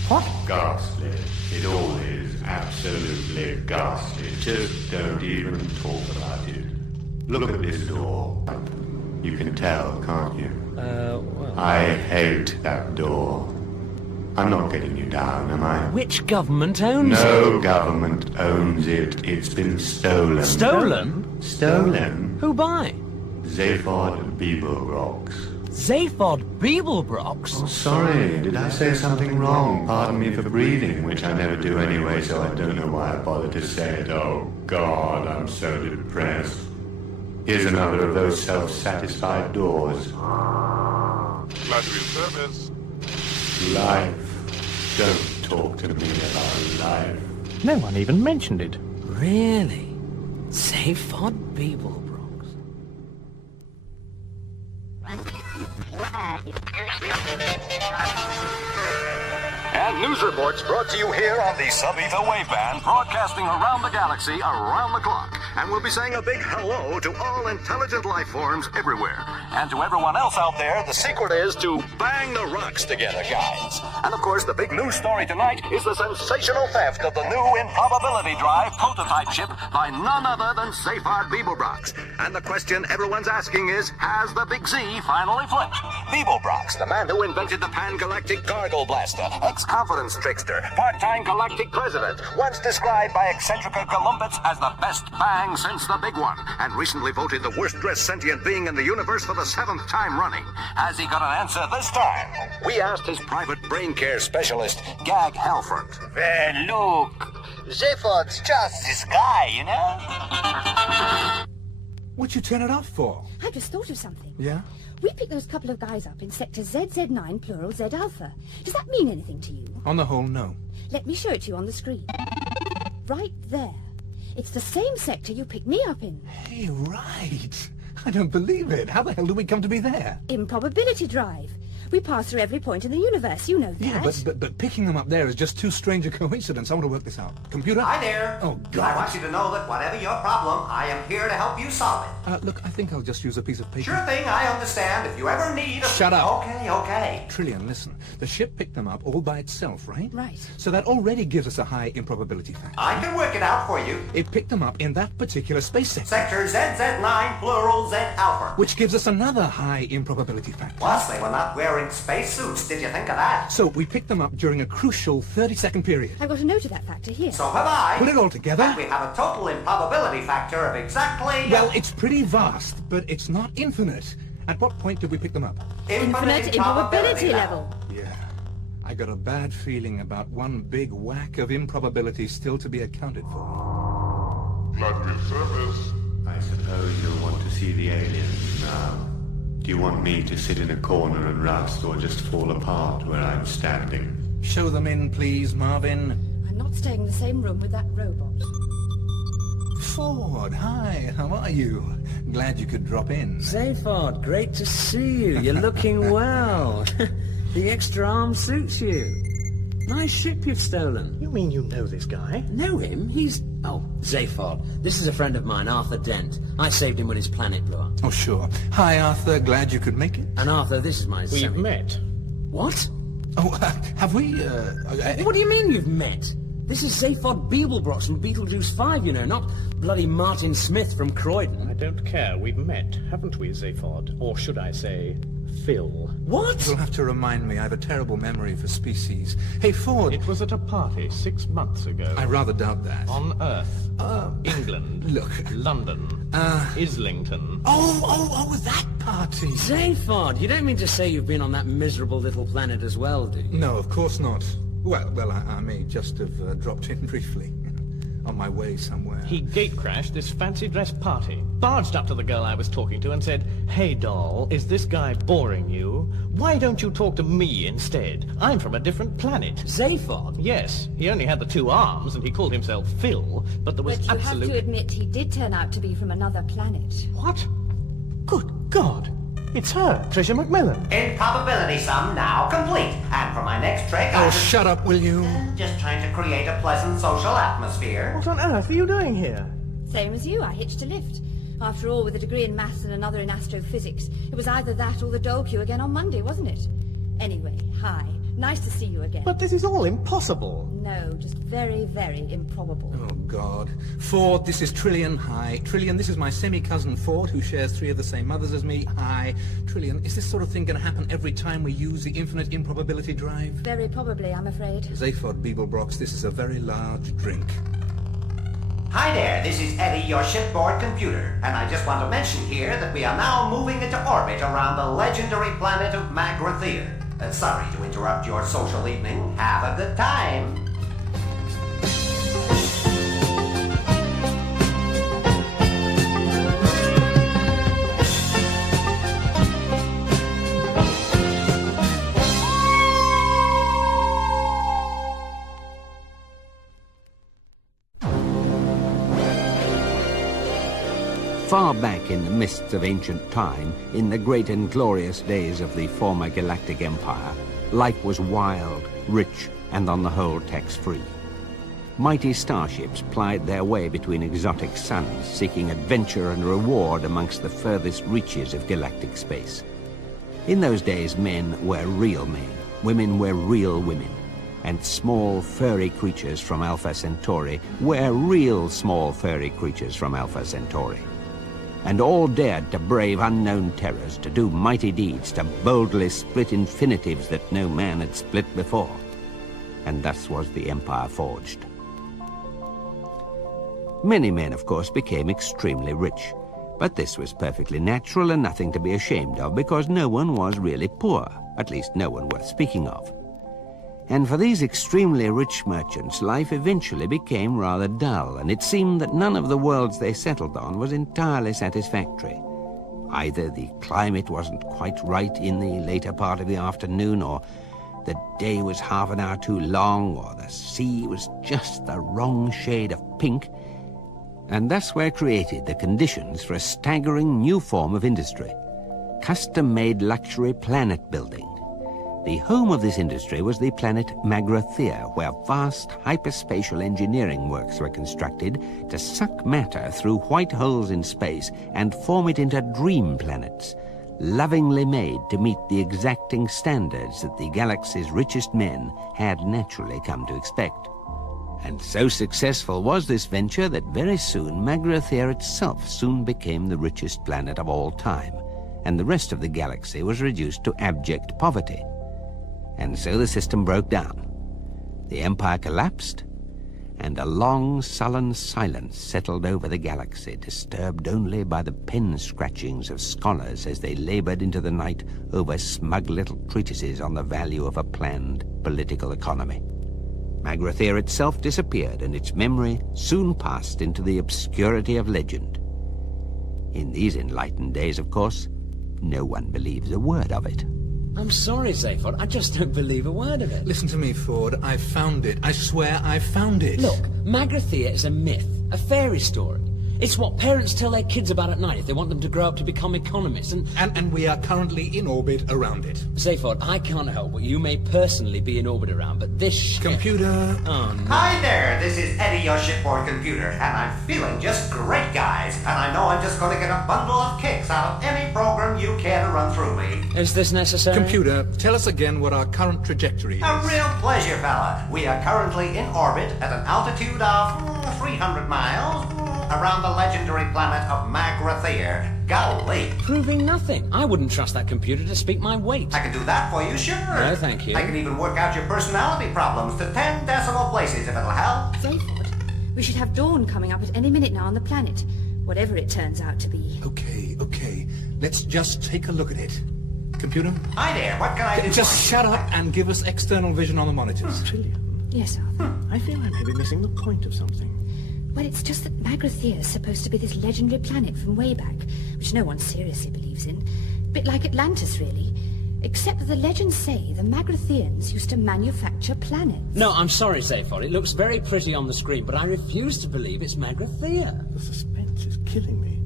What? Ghastly. It all is absolutely ghastly. Just don't even talk about it. Look at this door. You can tell, can't you? Well... I hate that door. I'm not getting you down, am I? Which government owns it? No government owns it. It's been stolen. Stolen? Stolen? Who by? Zaphod Beeblebrox. Zaphod Beeblebrox? Oh, sorry. Did I say something wrong? Pardon me for breathing, which I never do anyway, so I don't know why I bothered to say it. Oh, God, I'm so depressed. Here's another of those self-satisfied doors. Glad to be of service. Life. Don't talk to me about life. No one even mentioned it. Really? Zaphod Beeblebrox. And news reports brought to you here on the sub-ether waveband, broadcasting around the galaxy, around the clock. And we'll be saying a big hello to all intelligent life forms everywhere. And to everyone else out there, the secret is to bang the rocks together, guys. And of course, the big news story tonight is the sensational theft of the new Improbability Drive prototype ship by none other than Zaphod Beeblebrox. And the question everyone's asking is, has the big Z finally flipped? Beeblebrox, the man who invented the pan-galactic gargle blaster, ex-confidence trickster, part-time galactic president, once described by eccentric Columbus as the best bang since the big one, and recently voted the worst-dressed sentient being in the universe for the 7th time running. Has he got an answer this time? We asked his private brain care specialist, Gag Halford. Well, look, Zaphod's just this guy, you know? What'd you turn it off for? I just thought of something. Yeah? We picked those couple of guys up in sector ZZ9 plural Z Alpha. Does that mean anything to you? On the whole, no. Let me show it to you on the screen. Right there. It's the same sector you picked me up in. Hey, right. I don't believe it. How the hell did we come to be there? Improbability Drive. We pass through every point in the universe, you know that. Yeah, but picking them up there is just too strange a coincidence. I want to work this out. Computer? Hi there. Oh, God. I want you to know that whatever your problem, I am here to help you solve it. Look, I think I'll just use a piece of paper. Sure thing, I understand. If you ever need a... Shut up. Okay. Trillian, listen. The ship picked them up all by itself, right? Right. So that already gives us a high improbability factor. I can work it out for you. It picked them up in that particular space sector. Sector ZZ9 plural Z Alpha. Which gives us another high improbability factor. Plus, they were not wearing spacesuits. Did you think of that? So we picked them up during a crucial 30-second period. I've got a note of that factor here. So have I. Put it all together. And we have a total improbability factor of exactly... Well, it's pretty vast, but it's not infinite. At what point did we pick them up? Infinite improbability level. Yeah. I got a bad feeling about one big whack of improbability still to be accounted for. Glad to be of service. I suppose you'll want to see the aliens now. Do you want me to sit in a corner and rust, or just fall apart where I'm standing? Show them in, please, Marvin. I'm not staying in the same room with that robot. Ford, hi, how are you? Glad you could drop in. Zaphod, great to see you. You're looking well. The extra arm suits you. Nice ship you've stolen. You mean you know this guy? Know him? He's... Oh, Zaphod. This is a friend of mine, Arthur Dent. I saved him when his planet blew up. Oh, sure. Hi, Arthur, glad you could make it. And Arthur, this is my... We've met. What? Oh, have we, What do you mean you've met? This is Zaphod Beeblebrox from Beetlejuice 5, you know, not bloody Martin Smith from Croydon. I don't care. We've met, haven't we, Zaphod? Or should I say, Phil? What? You'll have to remind me. I have a terrible memory for species. Hey, Ford. It was at a party 6 months ago. I rather doubt that. On Earth. England. Look. London. Islington. Oh, that party. Zaphod, you don't mean to say you've been on that miserable little planet as well, do you? No, of course not. Well, I may just have dropped in briefly. On my way somewhere. He gate-crashed this fancy-dress party, barged up to the girl I was talking to and said, "Hey, doll, is this guy boring you? Why don't you talk to me instead? I'm from a different planet." Zaphod? Yes, he only had the 2 arms and he called himself Phil, but there was But you have to admit he did turn out to be from another planet. What? Good God! It's her, Tricia Macmillan. Improbability sum now complete. And for my next trick, Oh, shut up, will you? Just trying to create a pleasant social atmosphere. What on earth are you doing here? Same as you, I hitched a lift. After all, with a degree in maths and another in astrophysics, it was either that or the dole queue again on Monday, wasn't it? Anyway, hi. Nice to see you again. But this is all impossible. No, just very, very improbable. Oh, God. Ford, this is Trillian. Hi. Trillian, this is my semi-cousin Ford, who shares 3 of the same mothers as me. Hi. Trillian, is this sort of thing going to happen every time we use the infinite improbability drive? Very probably, I'm afraid. Zaphod Beeblebrox, this is a very large drink. Hi there, this is Eddie, your shipboard computer, and I just want to mention here that we are now moving into orbit around the legendary planet of Magrathea. Sorry to interrupt your social evening. Have a good time. Far back in the mists of ancient time, in the great and glorious days of the former galactic empire, life was wild, rich, and on the whole tax-free. Mighty starships plied their way between exotic suns, seeking adventure and reward amongst the furthest reaches of galactic space. In those days, men were real men, women were real women, and small, furry creatures from Alpha Centauri were real small, furry creatures from Alpha Centauri. And all dared to brave unknown terrors, to do mighty deeds, to boldly split infinitives that no man had split before. And thus was the empire forged. Many men, of course, became extremely rich, but this was perfectly natural and nothing to be ashamed of, because no one was really poor, at least no one worth speaking of. And for these extremely rich merchants, life eventually became rather dull, and it seemed that none of the worlds they settled on was entirely satisfactory. Either the climate wasn't quite right in the later part of the afternoon, or the day was half an hour too long, or the sea was just the wrong shade of pink. And thus were created the conditions for a staggering new form of industry, custom-made luxury planet building. The home of this industry was the planet Magrathea, where vast hyperspatial engineering works were constructed to suck matter through white holes in space and form it into dream planets, lovingly made to meet the exacting standards that the galaxy's richest men had naturally come to expect. And so successful was this venture that very soon Magrathea itself soon became the richest planet of all time, and the rest of the galaxy was reduced to abject poverty. And so the system broke down. The empire collapsed, and a long, sullen silence settled over the galaxy, disturbed only by the pen-scratchings of scholars as they labored into the night over smug little treatises on the value of a planned political economy. Magrathea itself disappeared, and its memory soon passed into the obscurity of legend. In these enlightened days, of course, no one believes a word of it. I'm sorry, Zaphod. I just don't believe a word of it. Listen to me, Ford. I found it. I swear I found it. Look, Magrathea is a myth, a fairy story. It's what parents tell their kids about at night if they want them to grow up to become economists, And we are currently in orbit around it. Zaphod, I can't help what you may personally be in orbit around, but this ship... Computer... Oh, no. Hi there, this is Eddie, your shipboard computer, and I'm feeling just great, guys. And I know I'm just going to get a bundle of kicks out of any program you care to run through me. Is this necessary? Computer, tell us again what our current trajectory is. A real pleasure, fella. We are currently in orbit at an altitude of 300 miles around the legendary planet of Magrathir. Golly. Proving nothing. I wouldn't trust that computer to speak my weight. I can do that for you, sure. No, thank you. I can even work out your personality problems to 10 decimal places if it'll help. Zaphod, we should have dawn coming up at any minute now on the planet, whatever it turns out to be. Okay. Let's just take a look at it. Computer? Hi there, what can I do? Just shut up and give us external vision on the monitors. Trillian. Yes, Arthur. I feel I may be missing the point of something. Well, it's just that Magrathir is supposed to be this legendary planet from way back, which no one seriously believes in. A bit like Atlantis, really. Except that the legends say the Magrathians used to manufacture planets. No, I'm sorry, Zaphod. It looks very pretty on the screen, but I refuse to believe it's Magrathir. The suspense is killing me.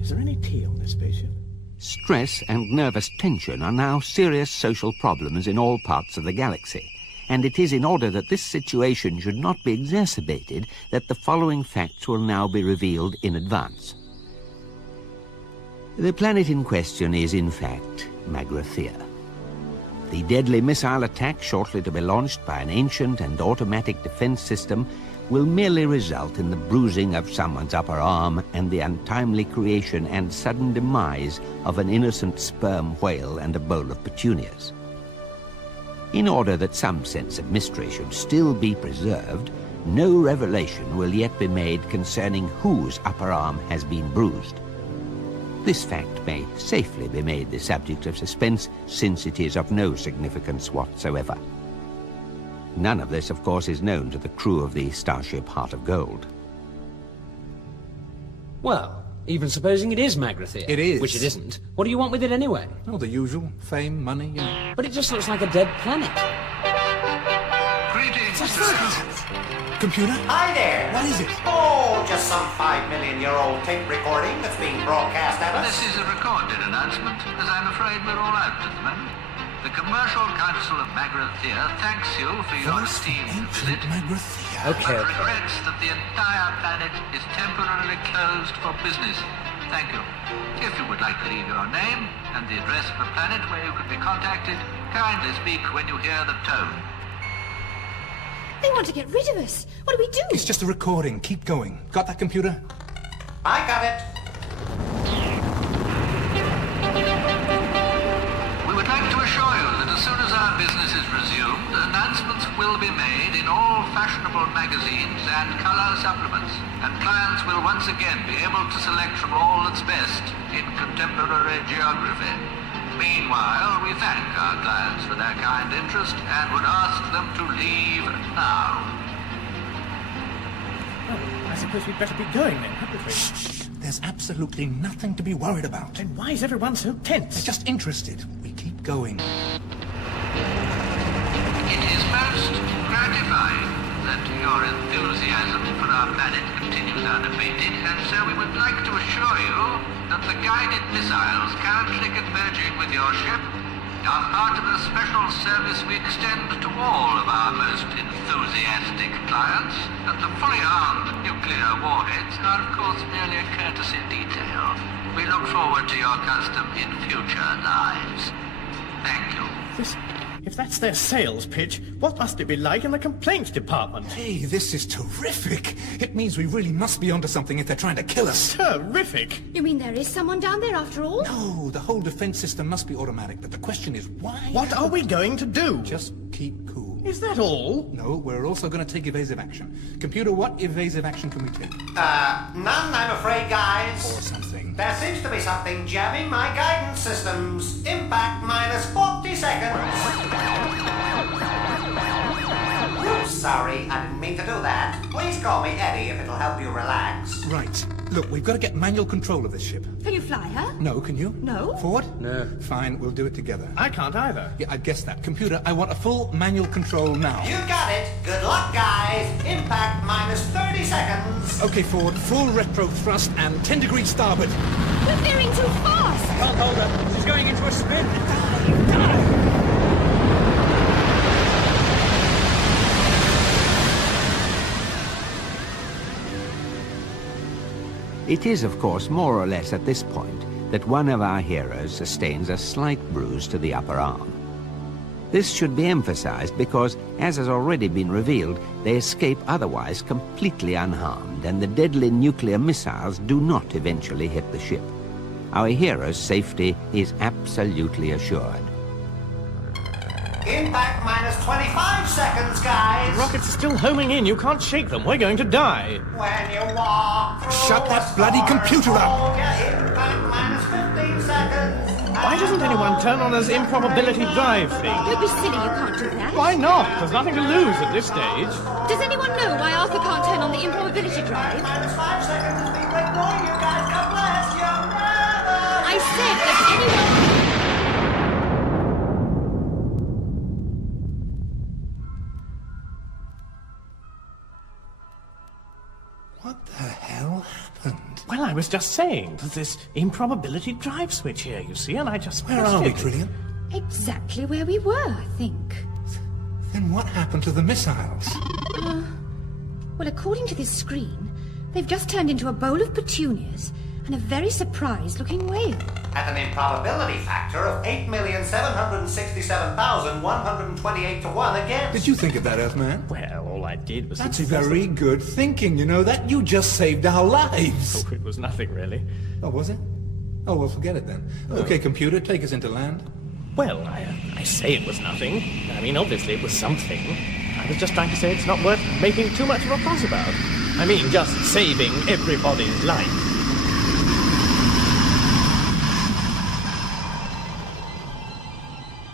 Is there any tea on this spaceship? Stress and nervous tension are now serious social problems in all parts of the galaxy, and it is in order that this situation should not be exacerbated that the following facts will now be revealed in advance. The planet in question is, in fact, Magrathir. The deadly missile attack shortly to be launched by an ancient and automatic defense system will merely result in the bruising of someone's upper arm and the untimely creation and sudden demise of an innocent sperm whale and a bowl of petunias. In order that some sense of mystery should still be preserved, no revelation will yet be made concerning whose upper arm has been bruised. This fact may safely be made the subject of suspense, since it is of no significance whatsoever. None of this, of course, is known to the crew of the starship Heart of Gold. Well, even supposing it is Magrathir. It is. Which it isn't. What do you want with it anyway? Oh, the usual. Fame, money, But it just looks like a dead planet. Greetings, Computer? Hi there. What is it? Oh, just some 5 million-year-old tape recording that's being broadcast at us. This is a recorded announcement, as I'm afraid we're all out at the moment. The Commercial Council of Magrathir thanks you for your esteemed visit, Okay. but regrets that the entire planet is temporarily closed for business. Thank you. If you would like to leave your name and the address of the planet where you could be contacted, kindly speak when you hear the tone. They want to get rid of us. What do we do? It's just a recording. Keep going. Got that, computer? I got it. We would like to assure you that as soon as our business is resumed, announcements will be made in all fashionable magazines and color supplements, and clients will once again be able to select from all that's best in contemporary geography. Meanwhile, we thank our clients for their kind interest and would ask them to leave now. I suppose we'd better be going then, hadn't we? There's absolutely nothing to be worried about. Then why is everyone so tense? They're just interested. We keep going. It is most gratifying that your enthusiasm for our planet continues unabated, and so we would like to assure you that the guided missiles currently converging with your ship are part of a special service we extend to all of our most enthusiastic clients, and the fully armed nuclear warheads are, of course, merely a courtesy detail. We look forward to your custom in future lives. Thank you. If that's their sales pitch, what must it be like in the complaints department? Hey, this is terrific. It means we really must be onto something if they're trying to kill us. Terrific! You mean there is someone down there after all? No, the whole defense system must be automatic, but the question is why? What are we going to do? Just keep cool. Is that all? No, we're also going to take evasive action. Computer, what evasive action can we take? None, I'm afraid, guys. Or something. There seems to be something jamming my guidance systems. Impact minus 40 seconds. Oops, sorry, I didn't mean to do that. Please call me Eddie if it'll help you relax. Right. Look, we've got to get manual control of this ship. Are you fly her? No, can you? No. Forward? No. Fine, we'll do it together. I can't either. Yeah, I guessed that. Computer, I want a full manual control now. You got it. Good luck, guys. Impact minus 30 seconds. Okay, forward. Full retro thrust and 10 degrees starboard. We're veering too fast. Can't hold her. She's going into a spin. It is, of course, more or less at this point that one of our heroes sustains a slight bruise to the upper arm. This should be emphasized because, as has already been revealed, they escape otherwise completely unharmed, and the deadly nuclear missiles do not eventually hit the ship. Our hero's safety is absolutely assured. Impact minus 25 seconds, guys. The rockets are still homing in. You can't shake them. We're going to die. When you walk through Shut that bloody computer up. Impact minus 15 seconds. Why doesn't anyone turn on this improbability drive thing? Don't be silly, you can't do that. Why not? There's nothing to lose at this stage. Does anyone know why Arthur can't turn on the improbability drive? Minus 5 seconds has been withdrawn, you guys. God bless you. I said, does anyone... What the hell happened? Well, I was just saying, there's this improbability drive switch here, you see, and I just... Where are we, Trillian? Exactly where we were, I think. Then what happened to the missiles? Well, according to this screen, they've just turned into a bowl of petunias and a very surprised-looking whale. At an improbability factor of 8,767,128 to 1 against. Did you think of that, Earthman? Well, all I did was... That's very good thinking, you know that. You just saved our lives. Oh, it was nothing, really. Oh, was it? Oh, well, forget it then. Okay, computer, take us into land. Well, I say it was nothing. I mean, obviously it was something. I was just trying to say it's not worth making too much of a fuss about. I mean, just saving everybody's life.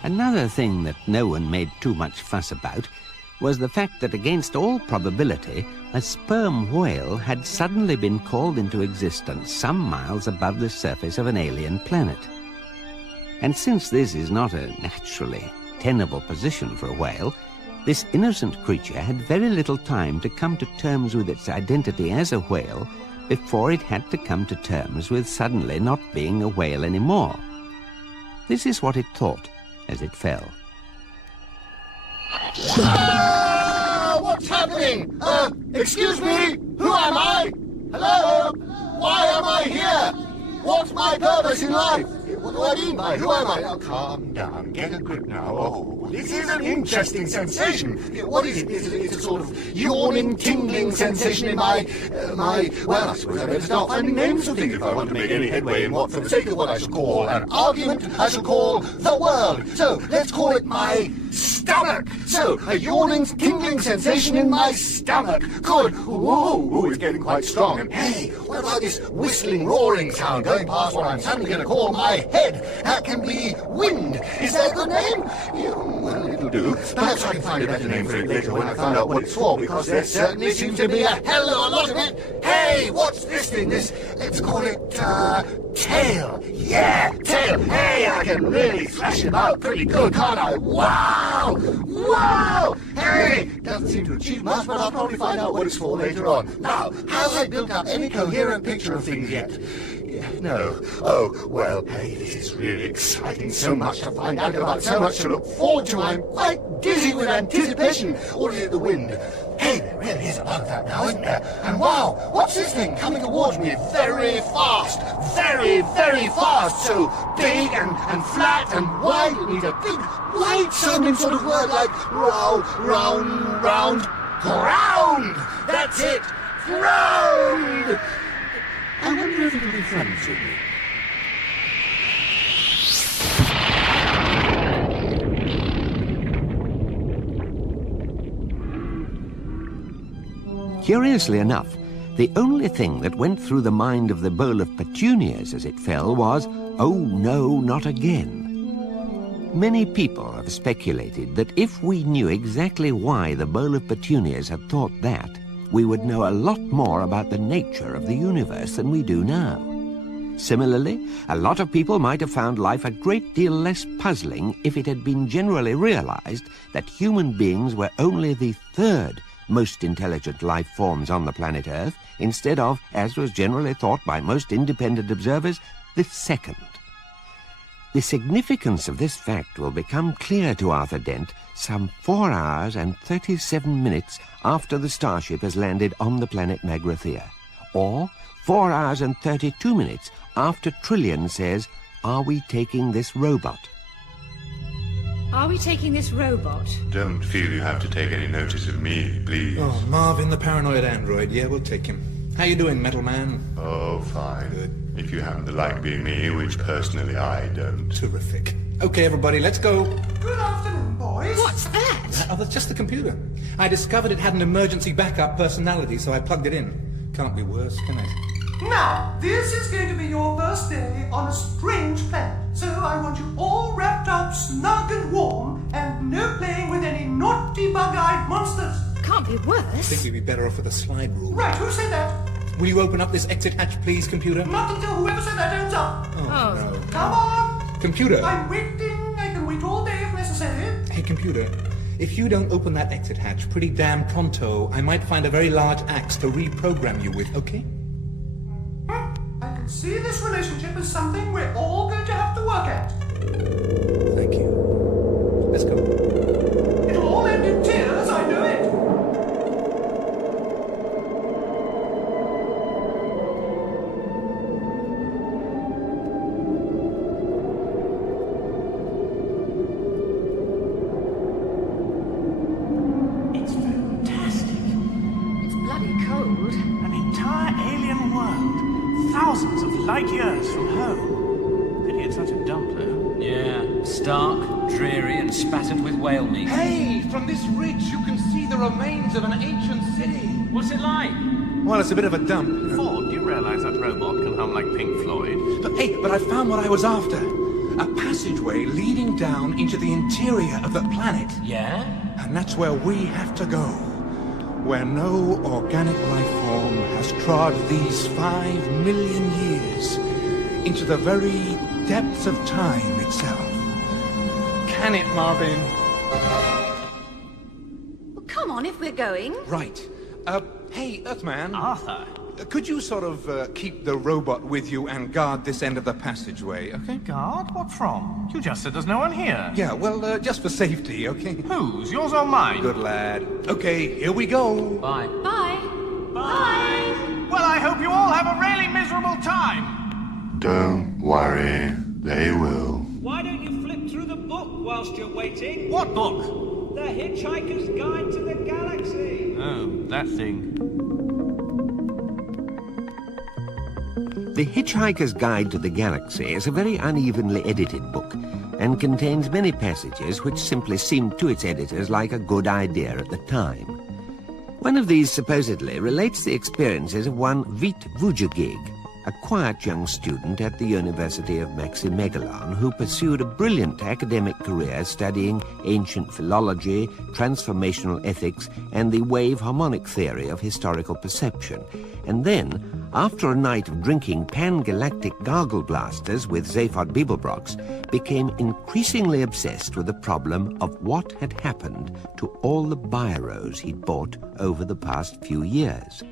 Another thing that no one made too much fuss about was the fact that against all probability, a sperm whale had suddenly been called into existence some miles above the surface of an alien planet. And since this is not a naturally tenable position for a whale, this innocent creature had very little time to come to terms with its identity as a whale before it had to come to terms with suddenly not being a whale anymore. This is what it thought as it fell. What's happening? Excuse me? Who am I? Hello? Why am I here? What's my purpose in life? What do I mean by who am I? Now, calm down. Get a grip now. Oh, this is an interesting sensation. What is it? Is it a sort of yawning, tingling sensation in my... Well, I suppose I better start finding names for things if I want to make any headway in what, for the sake of what I shall call an argument, I shall call the world. So, let's call it my stomach. So, a yawning, tingling sensation in my stomach. Good. Whoa, it's getting quite strong. And hey, what about this whistling, roaring sound going past what I'm suddenly going to call my head? That can be wind. Is that a good name? Yeah, well, it'll do. Perhaps I can find a better name for it later when I find out what it's for, because there certainly seems to be a hell of a lot of it. Hey, what's this thing? Let's call it, tail. Yeah, tail. Hey, I can really thrash him out pretty good, can't I? Wow! Wow! Hey! Doesn't seem to achieve much, but I'll probably find out what it's for later on. Now, have I built up any coherent picture of things yet? No. Oh, well, hey, this is really exciting. So much to find out about, so much to look forward to. I'm quite dizzy with anticipation. Or is it the wind? Hey, there really is a lot of that now, isn't there? And wow, what's this thing coming towards me very fast? Very, very fast. So big and flat and wide. It needs a big, wide-sounding sort of word like round. That's it. Ground! I wonder if it'll be friends with me. Curiously enough, the only thing that went through the mind of the bowl of petunias as it fell was, oh no, not again. Many people have speculated that if we knew exactly why the bowl of petunias had thought that, we would know a lot more about the nature of the universe than we do now. Similarly, a lot of people might have found life a great deal less puzzling if it had been generally realized that human beings were only the third most intelligent life forms on the planet Earth, instead of, as was generally thought by most independent observers, the second. The significance of this fact will become clear to Arthur Dent some 4 hours and 37 minutes after the starship has landed on the planet Magrathea, or 4 hours and 32 minutes after Trillian says, "Are we taking this robot?" Are we taking this robot? Don't feel you have to take any notice of me, please. Oh, Marvin, the paranoid android. Yeah, we'll take him. How you doing, Metal Man? Oh, fine. Good. If you happen to like being me, which personally I don't. Terrific. Okay, everybody, let's go. Good afternoon, boys. What's that? Oh, that's just the computer. I discovered it had an emergency backup personality, so I plugged it in. Can't be worse, can it? Now, this is going to be your first day on a strange planet, so I want you all wrapped up snug and warm, and no playing with any naughty bug-eyed monsters. Can't be worse. I think we'd be better off with a slide rule. Right, who said that? Will you open up this exit hatch, please, computer? Not until whoever said that owns up. Oh, no. Come on! Computer! I'm waiting. I can wait all day if necessary. Hey, computer. If you don't open that exit hatch pretty damn pronto, I might find a very large axe to reprogram you with, okay? I can see this relationship as something we're all going to have to work at. Thank you. Let's go. It'll all end in tears, I know it. It's fantastic. It's bloody cold. An entire alien world. Thousands of light years from home. Pity it's such a dump, though. Yeah, stark, dreary, and spattered with whale meat. Hey, from this ridge you can see the remains of an ancient city. What's it like? Well, it's a bit of a dump. Ford, do you realize that robot can hum like Pink Floyd? But I found what I was after. A passageway leading down into the interior of the planet. Yeah? And that's where we have to go. Where no organic life form has trod these 5 million years into the very depths of time itself. Can it, Marvin? Well, come on if we're going. Right. Hey, Earthman. Arthur. Could you sort of keep the robot with you and guard this end of the passageway, okay? Guard? What from? You just said there's no one here. Yeah, well, just for safety, okay? Whose? Yours or mine? Good lad. Okay, here we go. Bye. Bye. Bye. Well, I hope you all have a really miserable time. Don't worry, they will. Why don't you flip through the book whilst you're waiting? What book? The Hitchhiker's Guide to the Galaxy. Oh, that thing. The Hitchhiker's Guide to the Galaxy is a very unevenly edited book and contains many passages which simply seemed to its editors like a good idea at the time. One of these supposedly relates the experiences of one Vít Vujagig, a quiet young student at the University of Maximegalon who pursued a brilliant academic career studying ancient philology, transformational ethics, and the wave harmonic theory of historical perception, and then, after a night of drinking pan-galactic gargle blasters with Zaphod Beeblebrox, became increasingly obsessed with the problem of what had happened to all the biros he'd bought over the past few years.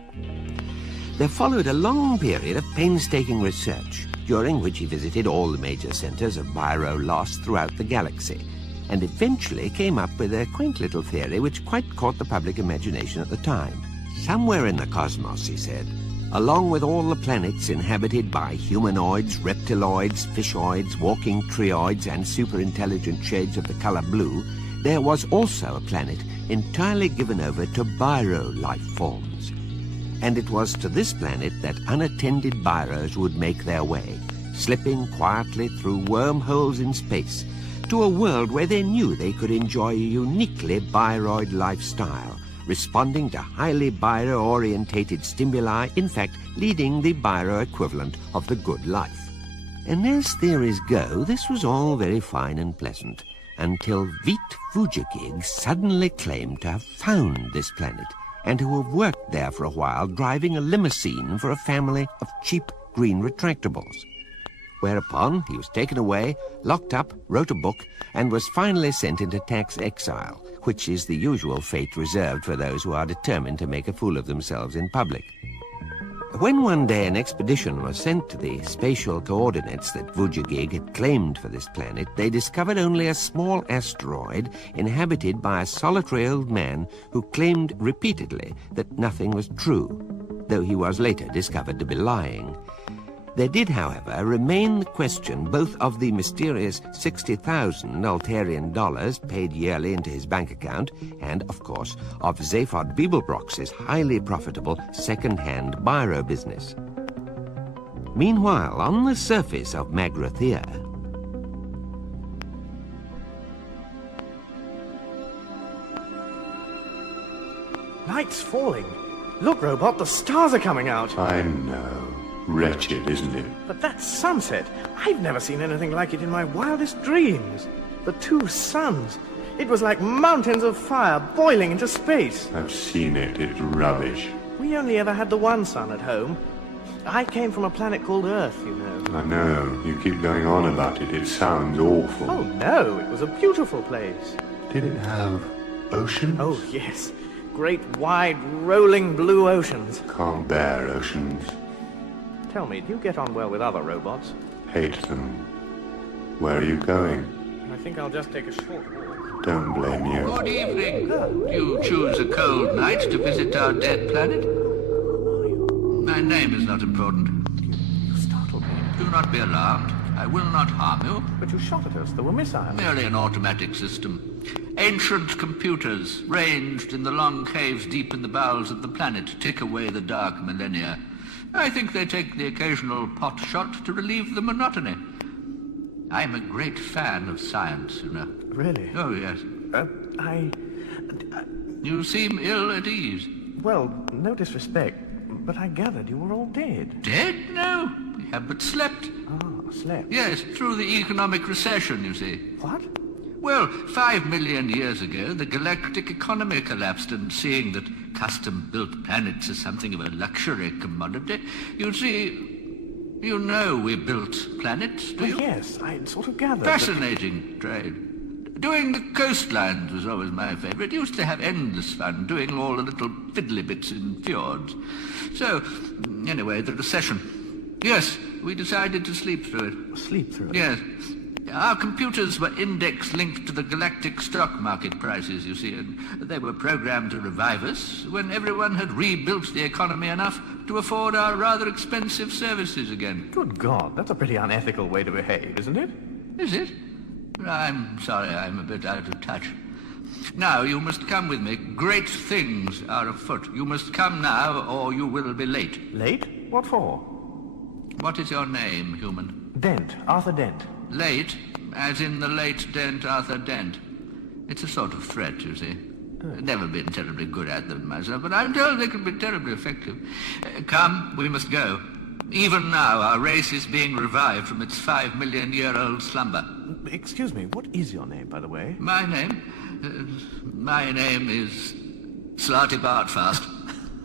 There followed a long period of painstaking research, during which he visited all the major centers of biro loss throughout the galaxy, and eventually came up with a quaint little theory which quite caught the public imagination at the time. Somewhere in the cosmos, he said, along with all the planets inhabited by humanoids, reptiloids, fishoids, walking trioids, and superintelligent shades of the color blue, there was also a planet entirely given over to biro life forms. And it was to this planet that unattended biros would make their way, slipping quietly through wormholes in space, to a world where they knew they could enjoy a uniquely biroid lifestyle, responding to highly biro-orientated stimuli, in fact, leading the biro equivalent of the good life. And as theories go, this was all very fine and pleasant, until Vít Vujagig suddenly claimed to have found this planet, and to have worked there for a while driving a limousine for a family of cheap green retractables. whereupon he was taken away, locked up, wrote a book, and was finally sent into tax exile, which is the usual fate reserved for those who are determined to make a fool of themselves in public. When one day an expedition was sent to the spatial coordinates that Vujagig had claimed for this planet, they discovered only a small asteroid inhabited by a solitary old man who claimed repeatedly that nothing was true, though he was later discovered to be lying. There did, however, remain the question both of the mysterious 60,000 Altarian dollars paid yearly into his bank account and, of course, of Zaphod Beeblebrox's highly profitable second-hand biro business. Meanwhile, on the surface of Magrathea, Night's falling. Look, Robot, the stars are coming out. I know. Wretched, isn't it? But that sunset, I've never seen anything like it in my wildest dreams. The two suns. It was like mountains of fire boiling into space. I've seen it. It's rubbish. We only ever had the one sun at home. I came from a planet called Earth, you know. I know. You keep going on about it. It sounds awful. Oh, no. It was a beautiful place. Did it have oceans? Oh, yes. Great, wide, rolling blue oceans. Can't bear oceans. Tell me, do you get on well with other robots? Hate them. Where are you going? I think I'll just take a short walk. Don't blame you. Good evening. You choose a cold night to visit our dead planet? My name is not important. You startled me. Do not be alarmed. I will not harm you. But you shot at us. There were missiles. Merely an automatic system. Ancient computers, ranged in the long caves deep in the bowels of the planet, tick away the dark millennia. I think they take the occasional pot shot to relieve the monotony. I'm a great fan of science, you know. Really? Oh, yes. You seem ill at ease. Well, no disrespect, but I gathered you were all dead. Dead? No. We have but slept. Ah, slept? Yes, through the economic recession, you see. What? Well, 5 million years ago, the galactic economy collapsed, and seeing that custom-built planets are something of a luxury commodity, you see, you know we built planets, do you? Yes, I sort of gathered. Fascinating trade. Doing the coastlines was always my favourite. Used to have endless fun doing all the little fiddly bits in fjords. So, anyway, the recession. Yes, we decided to sleep through it. Sleep through it? Yes. Our computers were index-linked to the galactic stock market prices, you see, and they were programmed to revive us when everyone had rebuilt the economy enough to afford our rather expensive services again. Good God, that's a pretty unethical way to behave, isn't it? Is it? I'm sorry, I'm a bit out of touch. Now, you must come with me. Great things are afoot. You must come now, or you will be late. Late? What for? What is your name, human? Dent. Arthur Dent. Late, as in the late Dent, Arthur Dent. It's a sort of threat, you see. Never been terribly good at them myself, but I'm told they can be terribly effective. Come, we must go. Even now, our race is being revived from its 5-million-year-old slumber. Excuse me, what is your name, by the way? My name? My name is Slarty Bartfast.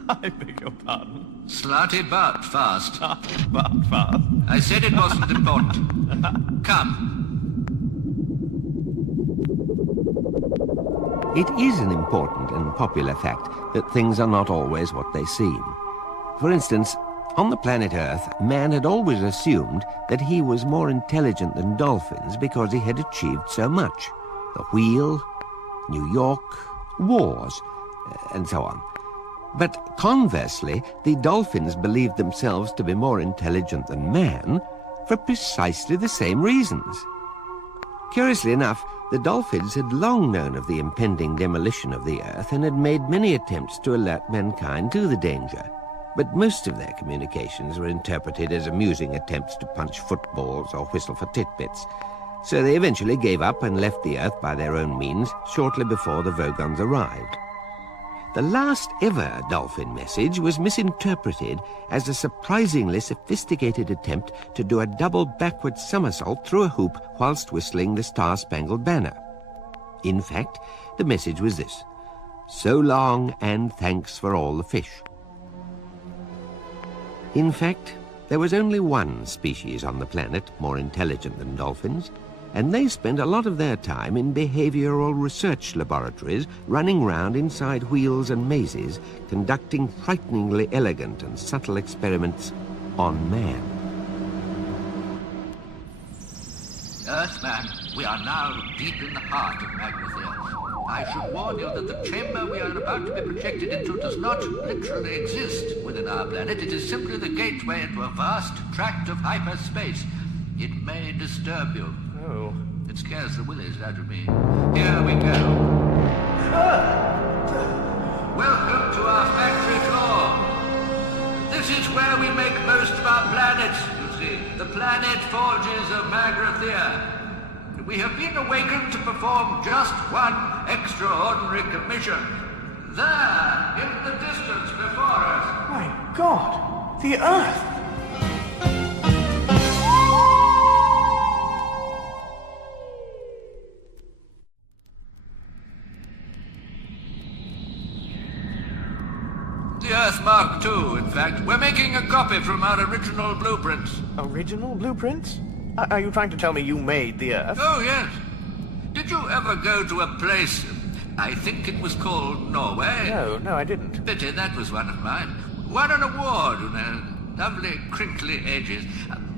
I beg your pardon? Slarty Bartfast. Slarty Bartfast. I said it wasn't important. Come. It is an important and popular fact that things are not always what they seem. For instance, on the planet Earth, man had always assumed that he was more intelligent than dolphins because he had achieved so much. The wheel, New York, wars, and so on. But conversely, the dolphins believed themselves to be more intelligent than man for precisely the same reasons. Curiously enough, the dolphins had long known of the impending demolition of the Earth and had made many attempts to alert mankind to the danger. But most of their communications were interpreted as amusing attempts to punch footballs or whistle for titbits. So they eventually gave up and left the Earth by their own means shortly before the Vogons arrived. The last ever dolphin message was misinterpreted as a surprisingly sophisticated attempt to do a double backward somersault through a hoop whilst whistling the Star-Spangled Banner. In fact, the message was this: "So long and thanks for all the fish." In fact, There was only one species on the planet more intelligent than dolphins, and they spent a lot of their time in behavioral research laboratories, running round inside wheels and mazes, conducting frighteningly elegant and subtle experiments on man. Earthman, we are now deep in the heart of Magnathea. I should warn you that the chamber we are about to be projected into does not literally exist within our planet. It is simply the gateway into a vast tract of hyperspace. It may disturb you. Oh. It scares the willies out of me. Here we go. Welcome to our factory floor. This is where we make most of our planet, you see. The planet forges of Magnathea. We have been awakened to perform just one extraordinary commission. There, in the distance before us. My God, the Earth! The Earth Mark II, in fact. We're making a copy from our original blueprints. Original blueprints? Are you trying to tell me you made the Earth? Oh, yes. Did you ever go to a place, I think it was called Norway? No, I didn't. Pity, that was one of mine. Won an award, you know. Lovely, crinkly edges.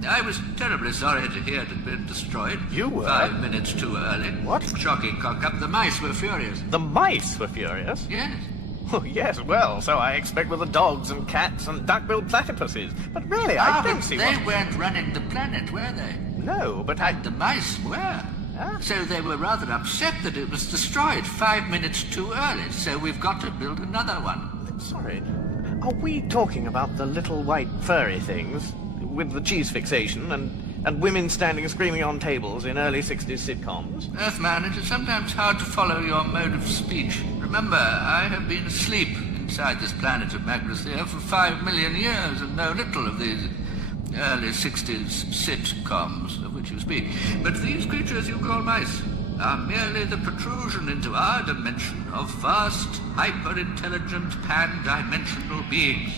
I was terribly sorry to hear it had been destroyed. You were? 5 minutes too early. What? Shocking cock-up. The mice were furious. The mice were furious? Yes. Oh, yes, well, so I expect with the dogs and cats and duck-billed platypuses. But really, I don't see they weren't running the planet, were they? No, but the mice were. Huh? So they were rather upset that it was destroyed 5 minutes too early, so we've got to build another one. Sorry, are we talking about the little white furry things with the cheese fixation and women standing screaming on tables in early 60s sitcoms? Earthman, it is sometimes hard to follow your mode of speech. Remember, I have been asleep inside this planet of Magnathea for 5 million years and know little of these early 60s sitcoms of which you speak. But these creatures you call mice are merely the protrusion into our dimension of vast, hyper-intelligent, pan-dimensional beings.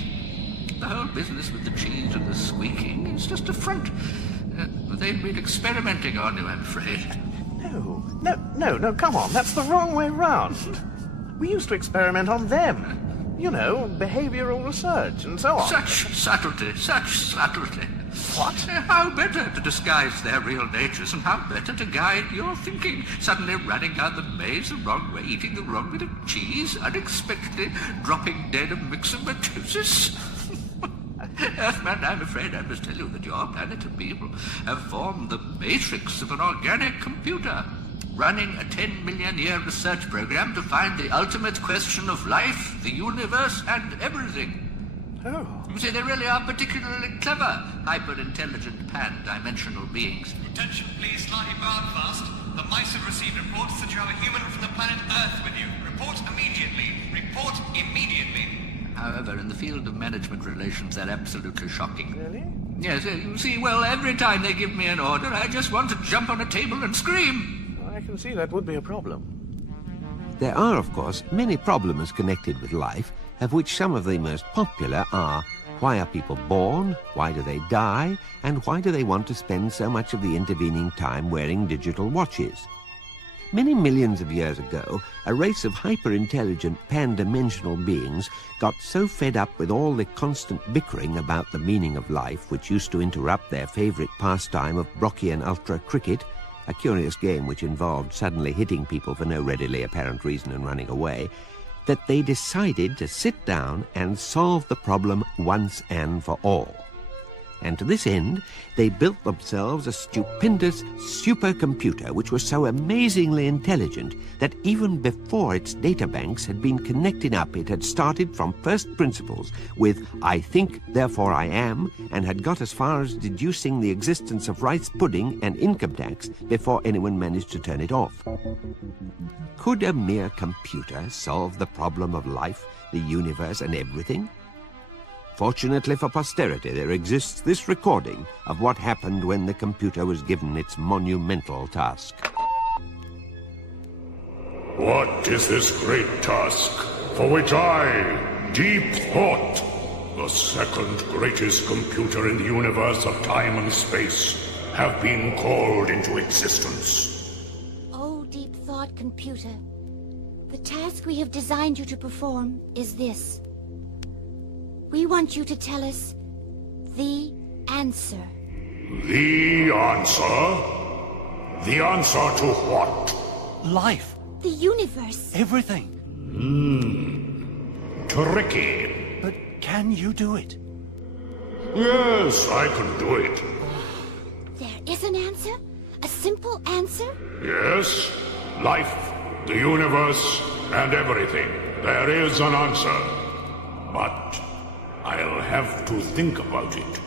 The whole business with the cheese and the squeaking is just a front. They've been experimenting on you, I'm afraid. No, come on, that's the wrong way round. We used to experiment on them. You know, behavioral research and so on. Such subtlety. What? How better to disguise their real natures, and how better to guide your thinking. Suddenly running down the maze the wrong way, eating the wrong bit of cheese, unexpectedly dropping dead of myxomatosis. Earthman, I'm afraid I must tell you that your planet of people have formed the matrix of an organic computer, running a 10 million year research program to find the ultimate question of life, the universe, and everything. Oh. You see, they really are particularly clever, hyper-intelligent, pan-dimensional beings. Attention, please, slightly broadcast. The mice have received reports that you have a human from the planet Earth with you. Report immediately. Report immediately. However, in the field of management relations, they're absolutely shocking. Really? Yes, you see, well, every time they give me an order, I just want to jump on a table and scream. I can see that would be a problem. There are, of course, many problems connected with life, of which some of the most popular are: why are people born, why do they die, and why do they want to spend so much of the intervening time wearing digital watches? Many millions of years ago, a race of hyper-intelligent, pan-dimensional beings got so fed up with all the constant bickering about the meaning of life, which used to interrupt their favorite pastime of Brocchian ultra cricket, a curious game which involved suddenly hitting people for no readily apparent reason and running away, that they decided to sit down and solve the problem once and for all. And to this end, they built themselves a stupendous supercomputer which was so amazingly intelligent that even before its databanks had been connected up, it had started from first principles with "I think, therefore I am," and had got as far as deducing the existence of rice pudding and income tax before anyone managed to turn it off. Could a mere computer solve the problem of life, the universe, and everything? Fortunately for posterity, there exists this recording of what happened when the computer was given its monumental task. What is this great task, for which I, deep thought, the second greatest computer in the universe of time and space, have been called into existence. Oh, deep thought computer. The task we have designed you to perform is this. We want you to tell us the answer. The answer? The answer to what? Life. The universe. Everything. Tricky. But can you do it? Yes, I can do it. There is an answer? A simple answer? Yes. Life, the universe, and everything. There is an answer. But I'll have to think about it.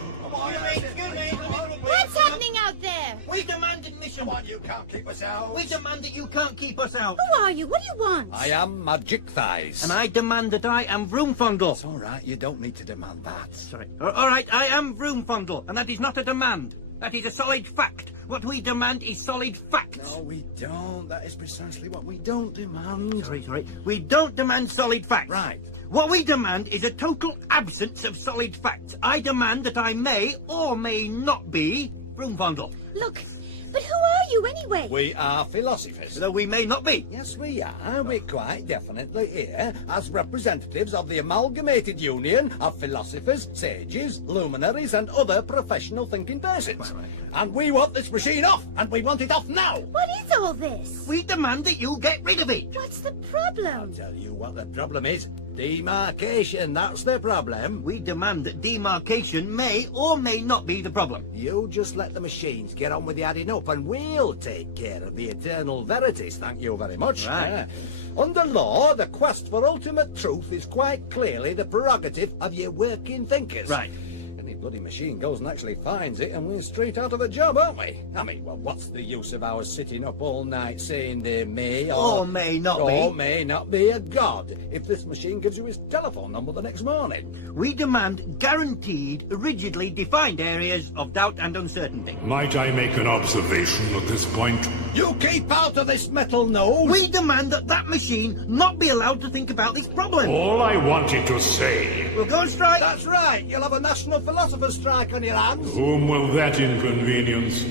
What's happening out there? We demand admission. Come on, you can't keep us out. We demand that you can't keep us out. Who are you? What do you want? I am Magic Thighs. And I demand that I am Vroomfondle. It's all right, you don't need to demand that. Sorry. All right, I am Vroomfondle, and that is not a demand. That is a solid fact. What we demand is solid facts. No, we don't. That is precisely what we don't demand. Sorry. We don't demand solid facts. Right. What we demand is a total absence of solid facts. I demand that I may or may not be Vroomfondle. Look, but who are you anyway? We are philosophers. Though we may not be. Yes, we are. We're quite definitely here as representatives of the amalgamated union of philosophers, sages, luminaries, and other professional thinking persons. Right. And we want this machine off, and we want it off now. What is all this? We demand that you get rid of it. What's the problem? I'll tell you what the problem is. Demarcation, that's the problem. We demand that demarcation may or may not be the problem. You just let the machines get on with the adding up and we'll take care of the eternal verities, thank you very much. Right. Under law, the quest for ultimate truth is quite clearly the prerogative of your working thinkers. Right. Any bloody machine goes and actually finds it and we're straight out of the job, aren't we? I mean, well, what's the use of our sitting up all night saying there may or may not be a god if this machine gives you his telephone number the next morning? We demand guaranteed, rigidly defined areas of doubt and uncertainty. Might I make an observation at this point? You keep out of this metal nose! We demand that that machine not be allowed to think about this problem. All I wanted to say... We'll go on strike. That's right. You'll have a national philosopher's strike on your hands. Whom will that inconvenience?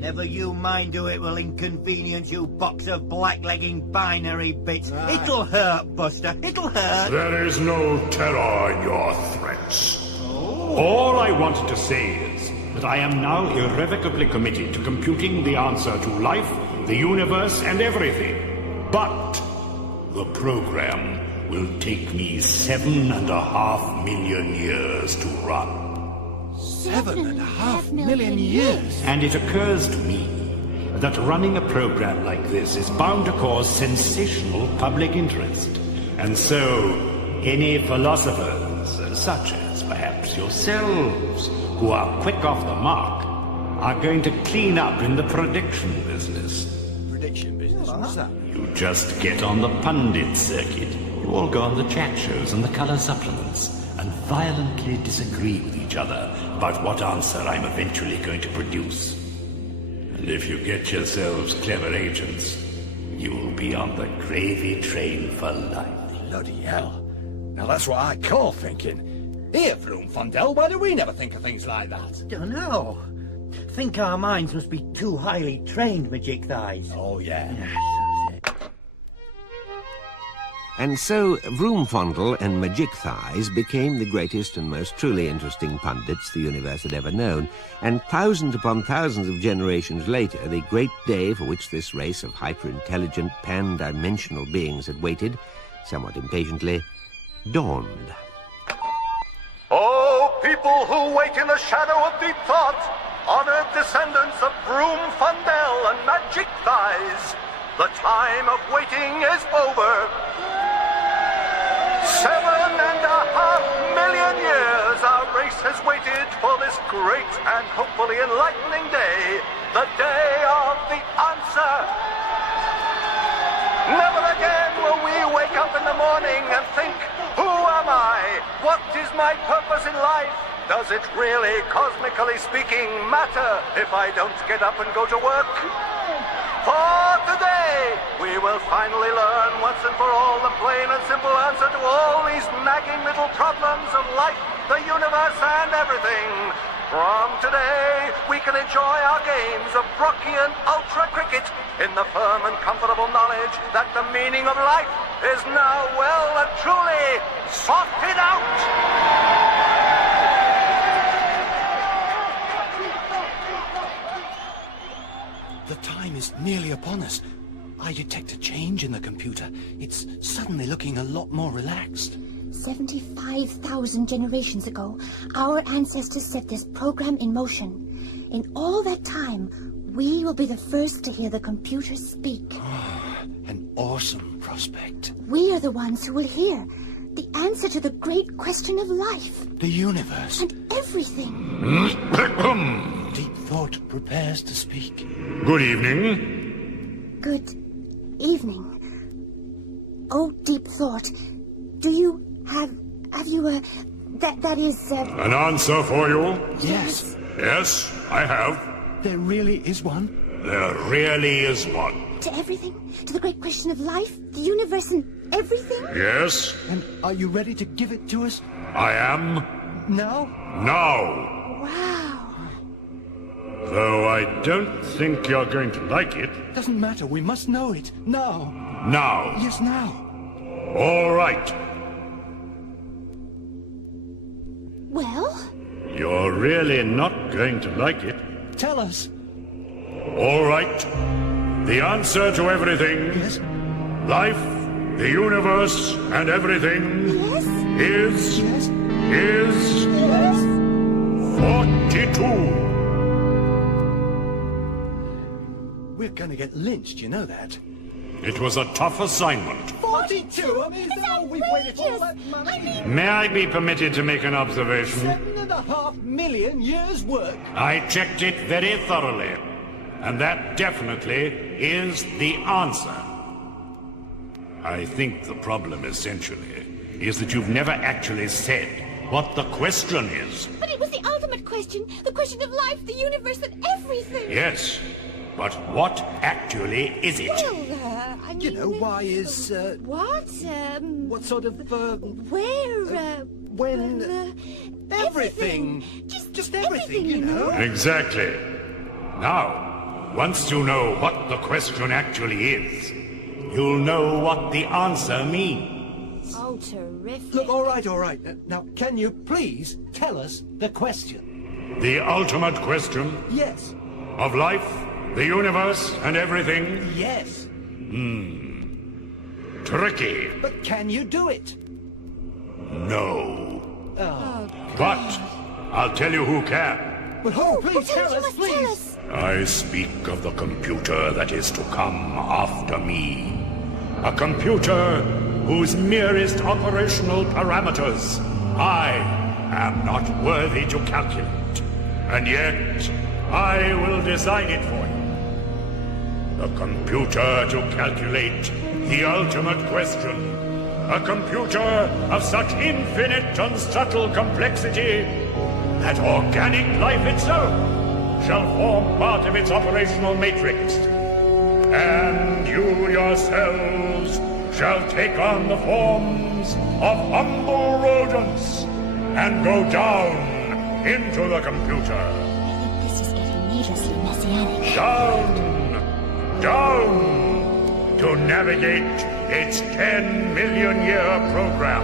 Never you mind who it will inconvenience, you box of blacklegging binary bits. Right. It'll hurt, Buster. It'll hurt. There is no terror in your threats. All I wanted to say is that I am now irrevocably committed to computing the answer to life, the universe, and everything. But the program will take me 7.5 million years to run. 7.5 million years? And it occurs to me that running a program like this is bound to cause sensational public interest. And so, any philosophers, such as perhaps yourselves, who are quick off the mark, are going to clean up in the prediction business. Prediction business? What's that? You just get on the pundit circuit. You all go on the chat shows and the colour supplements and violently disagree with each other about what answer I'm eventually going to produce. And if you get yourselves clever agents, you'll be on the gravy train for life. Bloody hell. Now that's what I call thinking. Here, Vroomfondle, why do we never think of things like that? Don't know. Think our minds must be too highly trained, Magic Thighs. Oh, yeah. And so Vroomfondle and Magic Thighs became the greatest and most truly interesting pundits the universe had ever known. And thousands upon thousands of generations later, the great day for which this race of hyper-intelligent, pan-dimensional beings had waited, somewhat impatiently, dawned. Oh, people who wait in the shadow of deep thought, honored descendants of Vroomfondle and Magic Thighs, the time of waiting is over. 7.5 million years our race has waited for this great and hopefully enlightening day, the day of the answer. Never again will we wake up in the morning and think, who am I? What is my purpose in life? Does it really, cosmically speaking, matter if I don't get up and go to work? For today, we will finally learn once and for all the plain and simple answer to all these these nagging little problems of life, the universe, and everything. From today, we can enjoy our games of Brockian ultra cricket in the firm and comfortable knowledge that the meaning of life is now well and truly sorted out. The time is nearly upon us. I detect a change in the computer. It's suddenly looking a lot more relaxed. 75,000 generations ago, our ancestors set this program in motion. In all that time, we will be the first to hear the computer speak. An awesome prospect. We are the ones who will hear the answer to the great question of life. The universe. And everything. Deep thought prepares to speak. Good evening. Good evening. Oh, Deep Thought, do you have you, that is, An answer for you? Yes. Yes, I have. There really is one? There really is one. To everything? To the great question of life, the universe, and everything? Yes. And are you ready to give it to us? I am. Now? Now. Wow. Though I don't think you're going to like it. Doesn't matter, we must know it. Now. Now. Yes, now. All right. Well? You're really not going to like it. Tell us. All right. The answer to everything. Yes. Life, the universe, and everything. Yes. Is. Yes. Is. Yes. 42. We're gonna get lynched, you know that. It was a tough assignment. 42? I mean, we've waited all that money. May I be permitted to make an observation? 7.5 million years' work. I checked it very thoroughly, and that definitely is the answer. I think the problem, essentially, is that you've never actually said what the question is. But it was the ultimate question, the question of life, the universe, and everything. Yes, but what actually is it? Well, I mean... You know, why is, What? What sort of, Where, when... everything. Just everything, you know? Exactly. Now, once you know what the question actually is, you'll know what the answer means. Oh, terrific. Look, all right. Now, can you please tell us the question? The ultimate question? Yes. Of life, the universe, and everything? Yes. Tricky. But can you do it? No. Oh, but I'll tell you who can. But who? Please tell us, please. I speak of the computer that is to come after me. A computer whose merest operational parameters I am not worthy to calculate. And yet, I will design it for you. The computer to calculate the ultimate question. A computer of such infinite and subtle complexity that organic life itself shall form part of its operational matrix. And you yourselves shall take on the forms of humble rodents and go down into the computer. I think this is getting needlessly messianic. Down to navigate its 10 million year program.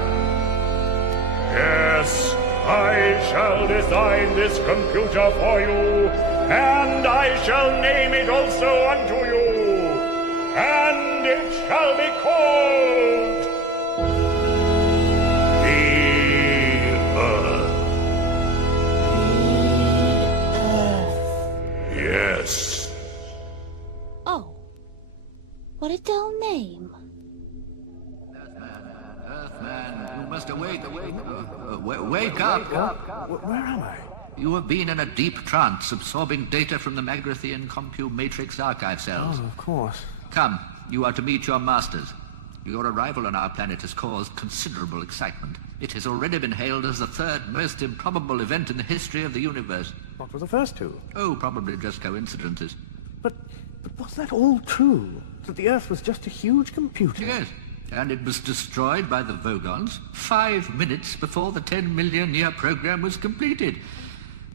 Yes, I shall design this computer for you, and I shall name it also unto you, and it shall be called the Earth. Yes. Oh. What a dull name. Earthman, you must awake. Wake up. Where am I? You have been in a deep trance, absorbing data from the Magrathian Compu-Matrix archive cells. Oh, of course. Come, you are to meet your masters. Your arrival on our planet has caused considerable excitement. It has already been hailed as the third most improbable event in the history of the universe. What were the first two? Oh, probably just coincidences. But was that all true? That the Earth was just a huge computer? Yes. and it was destroyed by the Vogons 5 minutes before the 10 million year program was completed.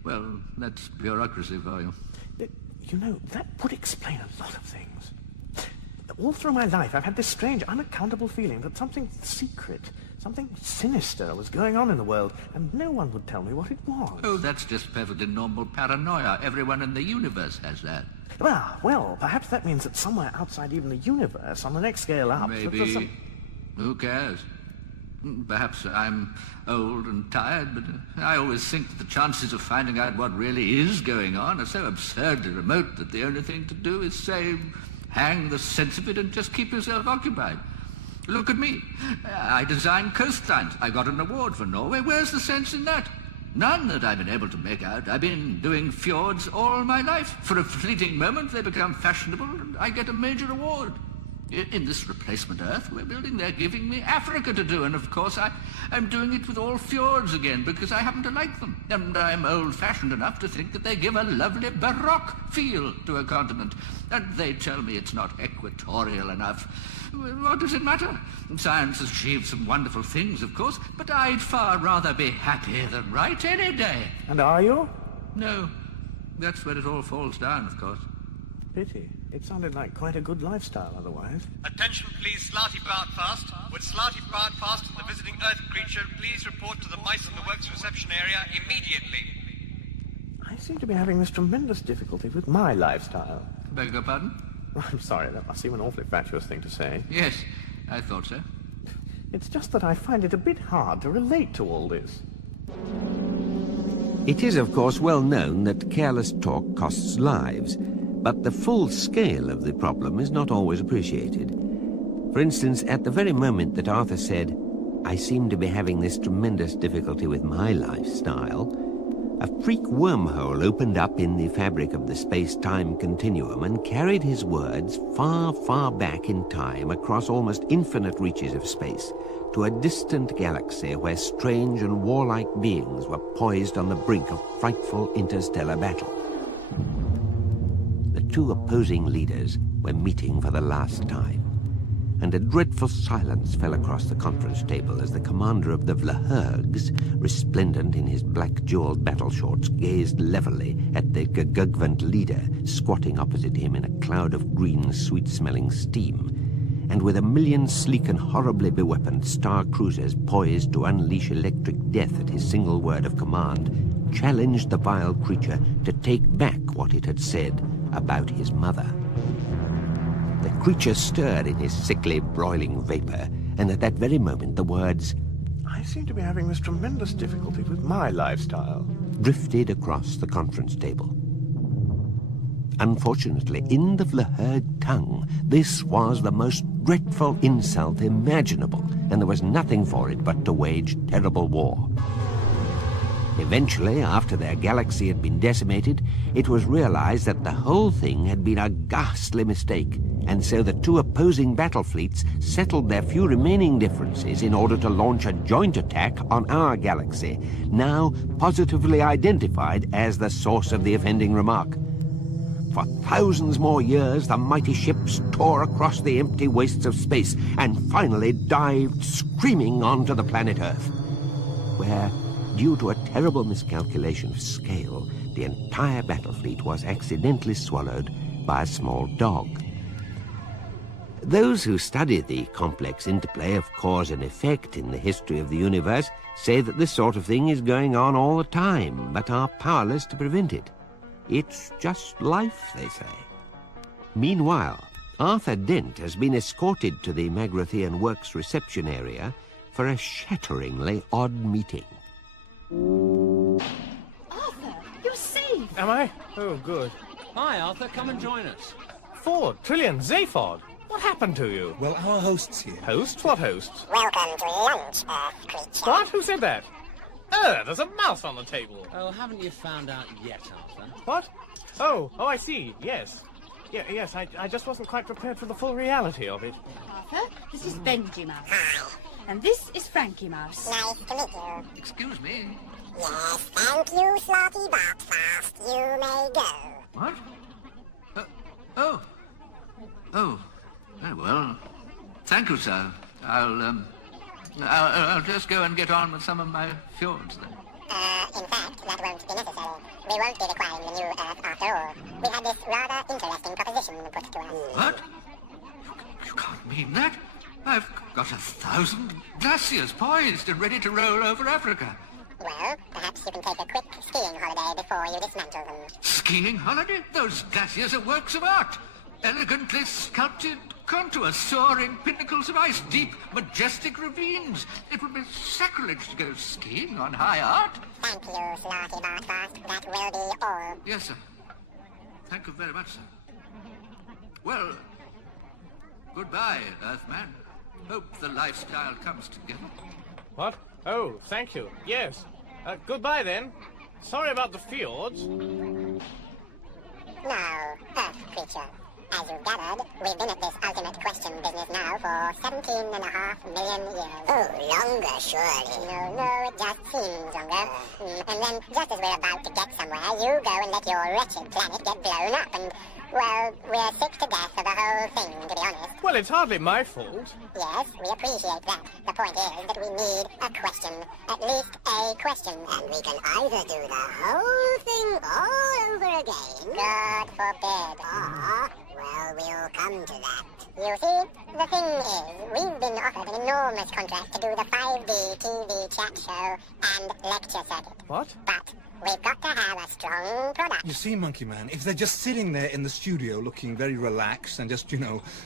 Well, that's bureaucracy for you. You know, that would explain a lot of things. All through my life, I've had this strange, unaccountable feeling that something secret, something sinister was going on in the world, and no one would tell me what it was. Oh, that's just perfectly normal paranoia. Everyone in the universe has that. Well, perhaps that means that somewhere outside even the universe, on the next scale up... Maybe. Who cares? Perhaps I'm old and tired, but I always think that the chances of finding out what really is going on are so absurdly remote that the only thing to do is say, hang the sense of it and just keep yourself occupied. Look at me. I designed coastlines. I got an award for Norway. Where's the sense in that? None that I've been able to make out. I've been doing fjords all my life. For a fleeting moment, they become fashionable, and I get a major award. In this replacement Earth we're building, they're giving me Africa to do, and of course I'm doing it with all fjords again because I happen to like them. And I'm old-fashioned enough to think that they give a lovely baroque feel to a continent. And they tell me it's not equatorial enough. What does it matter? Science has achieved some wonderful things, of course, but I'd far rather be happy than right any day. And are you? No. That's where it all falls down, of course. Pity. It sounded like quite a good lifestyle otherwise. Attention please, Slarty Bartfast. Would Slarty Bartfast and the visiting Earth creature please report to the Mice in the Works reception area immediately? I seem to be having this tremendous difficulty with my lifestyle. Beg your pardon? I'm sorry, that must seem an awfully fatuous thing to say. Yes, I thought so. It's just that I find it a bit hard to relate to all this. It is, of course, well known that careless talk costs lives, but the full scale of the problem is not always appreciated. For instance, at the very moment that Arthur said, "I seem to be having this tremendous difficulty with my lifestyle," a freak wormhole opened up in the fabric of the space-time continuum and carried his words far, far back in time across almost infinite reaches of space to a distant galaxy where strange and warlike beings were poised on the brink of frightful interstellar battle. The two opposing leaders were meeting for the last time, and a dreadful silence fell across the conference table as the commander of the Vlahergs, resplendent in his black-jeweled battle shorts, gazed levelly at the Gugvant leader squatting opposite him in a cloud of green, sweet-smelling steam, and with a million sleek and horribly beweaponed star cruisers poised to unleash electric death at his single word of command, challenged the vile creature to take back what it had said about his mother. The creature stirred in his sickly, broiling vapor, and at that very moment the words, "I seem to be having this tremendous difficulty with my lifestyle," drifted across the conference table. Unfortunately, in the Vlaherg tongue, this was the most dreadful insult imaginable, and there was nothing for it but to wage terrible war. Eventually, after their galaxy had been decimated, it was realized that the whole thing had been a ghastly mistake, and so the two opposing battle fleets settled their few remaining differences in order to launch a joint attack on our galaxy, now positively identified as the source of the offending remark. For thousands more years, the mighty ships tore across the empty wastes of space and finally dived screaming onto the planet Earth, where, due to a terrible miscalculation of scale, the entire battle fleet was accidentally swallowed by a small dog. Those who study the complex interplay of cause and effect in the history of the universe say that this sort of thing is going on all the time, but are powerless to prevent it. It's just life, they say. Meanwhile, Arthur Dent has been escorted to the Magrathian Works reception area for a shatteringly odd meeting. Arthur, you're safe! Am I? Oh, good. Hi, Arthur. Come and join us. Ford, Trillian, Zaphod. What happened to you? Well, our host's here. Hosts? What hosts? Welcome to lunch, creature. What? Who said that? There's a mouse on the table. Oh, haven't you found out yet, Arthur? What? Oh, I see. Yes. Yes, I just wasn't quite prepared for the full reality of it. Arthur, this is Benji Mouse. Hi. And this is Frankie Mouse. Nice to meet you. Excuse me. Yes, thank you, Slarty Bartfast. You may go. What? Oh, well. Thank you, sir. I'll just go and get on with some of my fjords then. In fact, that won't be necessary. We won't be requiring the new Earth after all. We had this rather interesting proposition put to us. What? You can't mean that. I've got 1,000 glaciers poised and ready to roll over Africa. Well, perhaps you can take a quick skiing holiday before you dismantle them. Skiing holiday? Those glaciers are works of art. Elegantly sculpted contours, soaring pinnacles of ice, deep, majestic ravines. It would be sacrilege to go skiing on high art. Thank you, Slarty Bartfast. That will be all. Yes, sir. Thank you very much, sir. Well, goodbye, Earthman. Hope the lifestyle comes together. What? Oh, thank you. Yes. Goodbye, then. Sorry about the fjords. Now, Earth creature. As you've gathered, we've been at this ultimate question business now for 17.5 million years. Oh, longer, surely. No, it just seems longer. And then, just as we're about to get somewhere, you go and let your wretched planet get blown up and... well, we're sick to death of the whole thing, to be honest. Well, it's hardly my fault. Yes, we appreciate that. The point is that we need a question. At least a question. And we can either do the whole thing all over again. God forbid. Or, well, we'll come to that. You see, the thing is, we've been offered an enormous contract to do the 5D TV chat show and lecture circuit. What? But we've got to have a strong product. You see, Monkey Man, if they're just sitting there in the studio looking very relaxed and just,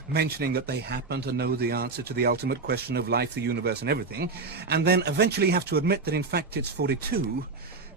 mentioning that they happen to know the answer to the ultimate question of life, the universe and everything, and then eventually have to admit that in fact it's 42,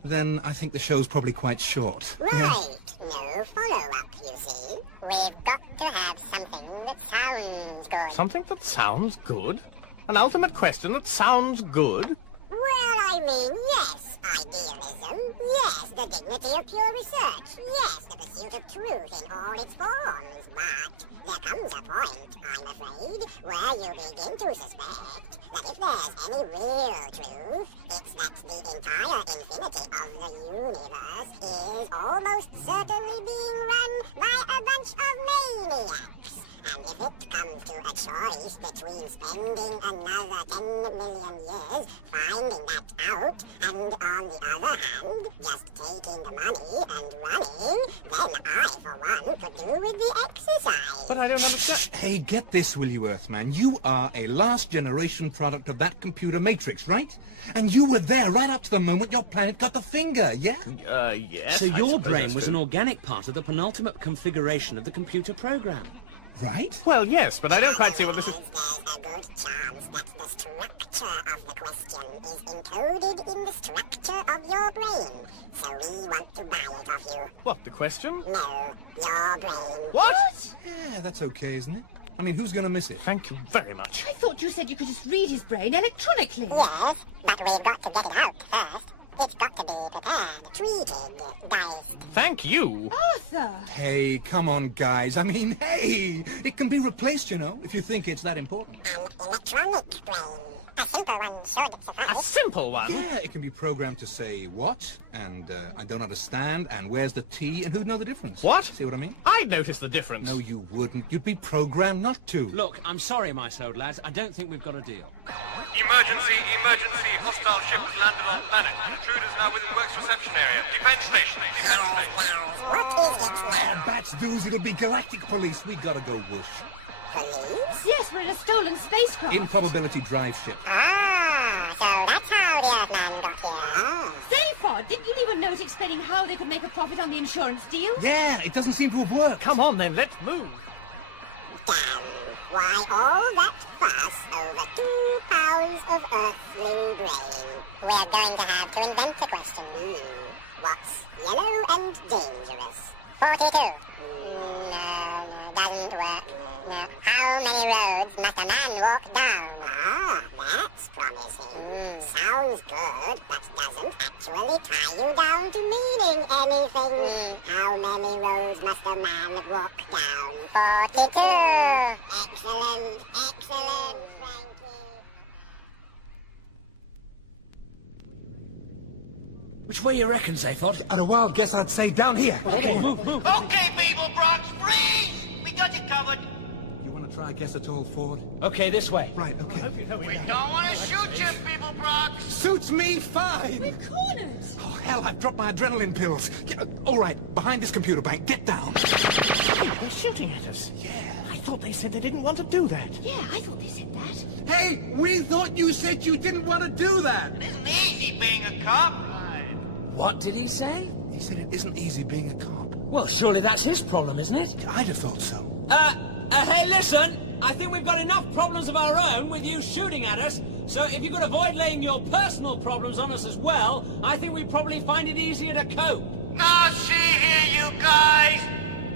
then I think the show's probably quite short. Right. No follow-up, you see. We've got to have something that sounds good. Something that sounds good? An ultimate question that sounds good? Well, I mean, yes, idealism, yes, the dignity of pure research, yes, the pursuit of truth in all its forms, but there comes a point, I'm afraid, where you begin to suspect that if there's any real truth, it's that the entire infinity of the universe is almost certainly being run by a bunch of maniacs. And if it comes to a choice between spending another 10 million years finding that out, and on the other hand, just taking the money and running, then I, for one, could do with the exercise. But I don't understand. Hey, get this, will you, Earthman? You are a last-generation product of that computer matrix, right? And you were there right up to the moment your planet got the finger, yeah? Yes. So your brain was an organic part of the penultimate configuration of the computer program. Right? Well, yes, but I don't quite see what this is... There's a good chance that the structure of the question is encoded in the structure of your brain. So we want to buy it off you. What, the question? No, your brain. What? Yeah, that's okay, isn't it? I mean, who's going to miss it? Thank you very much. I thought you said you could just read his brain electronically. Yes, but we've got to get it out first. It's got to be prepared, treated, diced. Thank you. Arthur! Hey, come on, guys. I mean, hey! It can be replaced, if you think it's that important. An electronic brain. A simple one should suffice. A simple one? Yeah, it can be programmed to say what, and I don't understand, and where's the T, and who'd know the difference? What? See what I mean? I'd notice the difference. No, you wouldn't. You'd be programmed not to. Look, I'm sorry, my soul lads. I don't think we've got a deal. Emergency, emergency. Hostile ship has landed on planet. Intruders now within works reception area. Defense station. What is it now? Bats dudes, it'll be galactic police. We gotta go whoosh. Police? Yes, we're in a stolen spacecraft. Improbability drive ship. Ah, so that's how the Earthman got here. Say, Fod, didn't you leave a note explaining how they could make a profit on the insurance deal? Yeah, it doesn't seem to have worked. Come on, then, let's move. Damn. Why all that fuss over 2 pounds of earthly brain? We're going to have to invent a question. What's yellow and dangerous? 42. No, doesn't work. No. How many roads must a man walk down? Ah, that's promising. Sounds good, but doesn't actually tie you down to meaning anything. How many roads must a man walk down? 42. Excellent, excellent. Which way you reckon, Zaphod? At a wild guess, I'd say down here. Okay, move. Okay, people, Bronx, freeze! We got you covered. You want to try guess at all, Ford. Okay, this way. Right, okay. We don't want to shoot you, people, Brock. Suits me fine. We're cornered. Oh, hell, I've dropped my adrenaline pills. All right, behind this computer bank. Get down. Hey, they're shooting at us. Yeah. I thought they said they didn't want to do that. Yeah, I thought they said that. Hey, we thought you said you didn't want to do that. It isn't easy being a cop. Right. What did he say? He said it isn't easy being a cop. Well, surely that's his problem, isn't it? I'd have thought so. Hey, listen! I think we've got enough problems of our own with you shooting at us, so if you could avoid laying your personal problems on us as well, I think we'd probably find it easier to cope. Now, see here, you guys.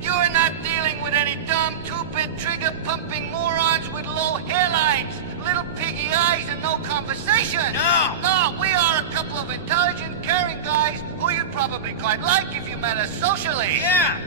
You're not dealing with any dumb, two-bit, trigger-pumping morons with low hairlines, little piggy eyes, and no conversation. No, we are a couple of intelligent, caring guys who you'd probably quite like if you met us socially. Yeah.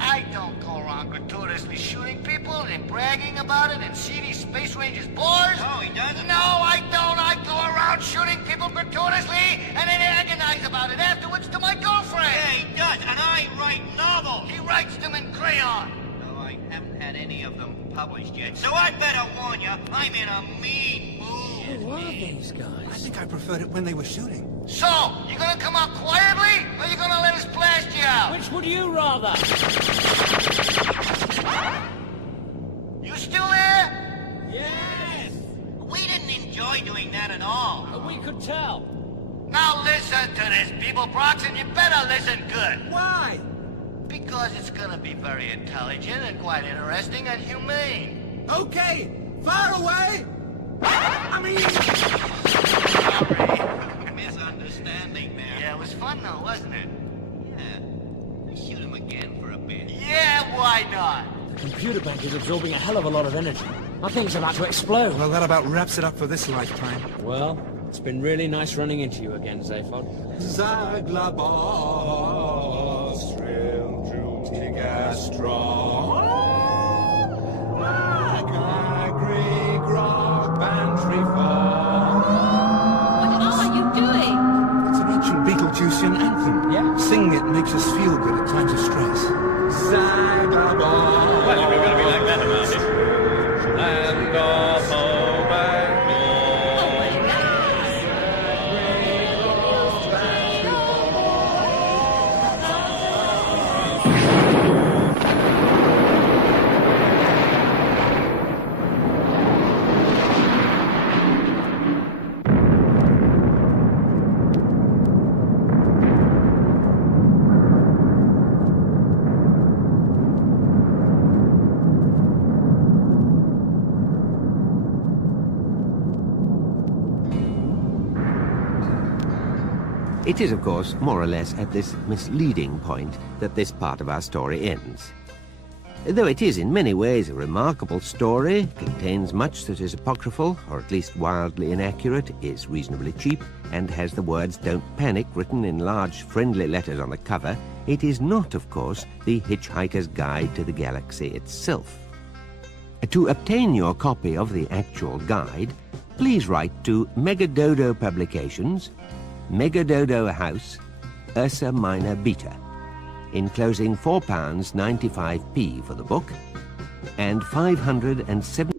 I don't go around gratuitously shooting people and bragging about it in seedy Space Rangers bars. Oh, he doesn't? No, I don't. I go around shooting people gratuitously and then agonize about it afterwards to my girlfriend. Yeah, he does, and I write novels. He writes them in crayon. No, I haven't had any of them published yet, so I better warn you, I'm in a mean mood. Who are these guys? I think I preferred it when they were shooting. So, you gonna come out quietly, or you gonna let us blast you out? Which would you rather? You still there? Yes! We didn't enjoy doing that at all. We could tell. Now listen to this, people, Brox, and you better listen good. Why? Because it's gonna be very intelligent and quite interesting and humane. Okay, fire away! I mean... Sorry. Misunderstanding there. Yeah, it was fun though, wasn't it? Yeah. Shoot him again for a bit. Yeah, why not? The computer bank is absorbing a hell of a lot of energy. I think it's about to explode. Well, that about wraps it up for this lifetime. Well, it's been really nice running into you again, Zaphod. Zaglabos, real juicy gastron. What are you doing? It's an ancient Beetlejuicean anthem. Yeah? Singing it makes us feel good at times of stress. Zaglabos. Well, if you're going to be like that about it. Land of hope and It is, of course, more or less at this misleading point that this part of our story ends. Though it is in many ways a remarkable story, contains much that is apocryphal, or at least wildly inaccurate, is reasonably cheap, and has the words "Don't Panic" written in large friendly letters on the cover, it is not, of course, the Hitchhiker's Guide to the Galaxy itself. To obtain your copy of the actual guide, please write to Megadodo Publications, Megadodo House, Ursa Minor Beta, enclosing £4.95 for the book and 507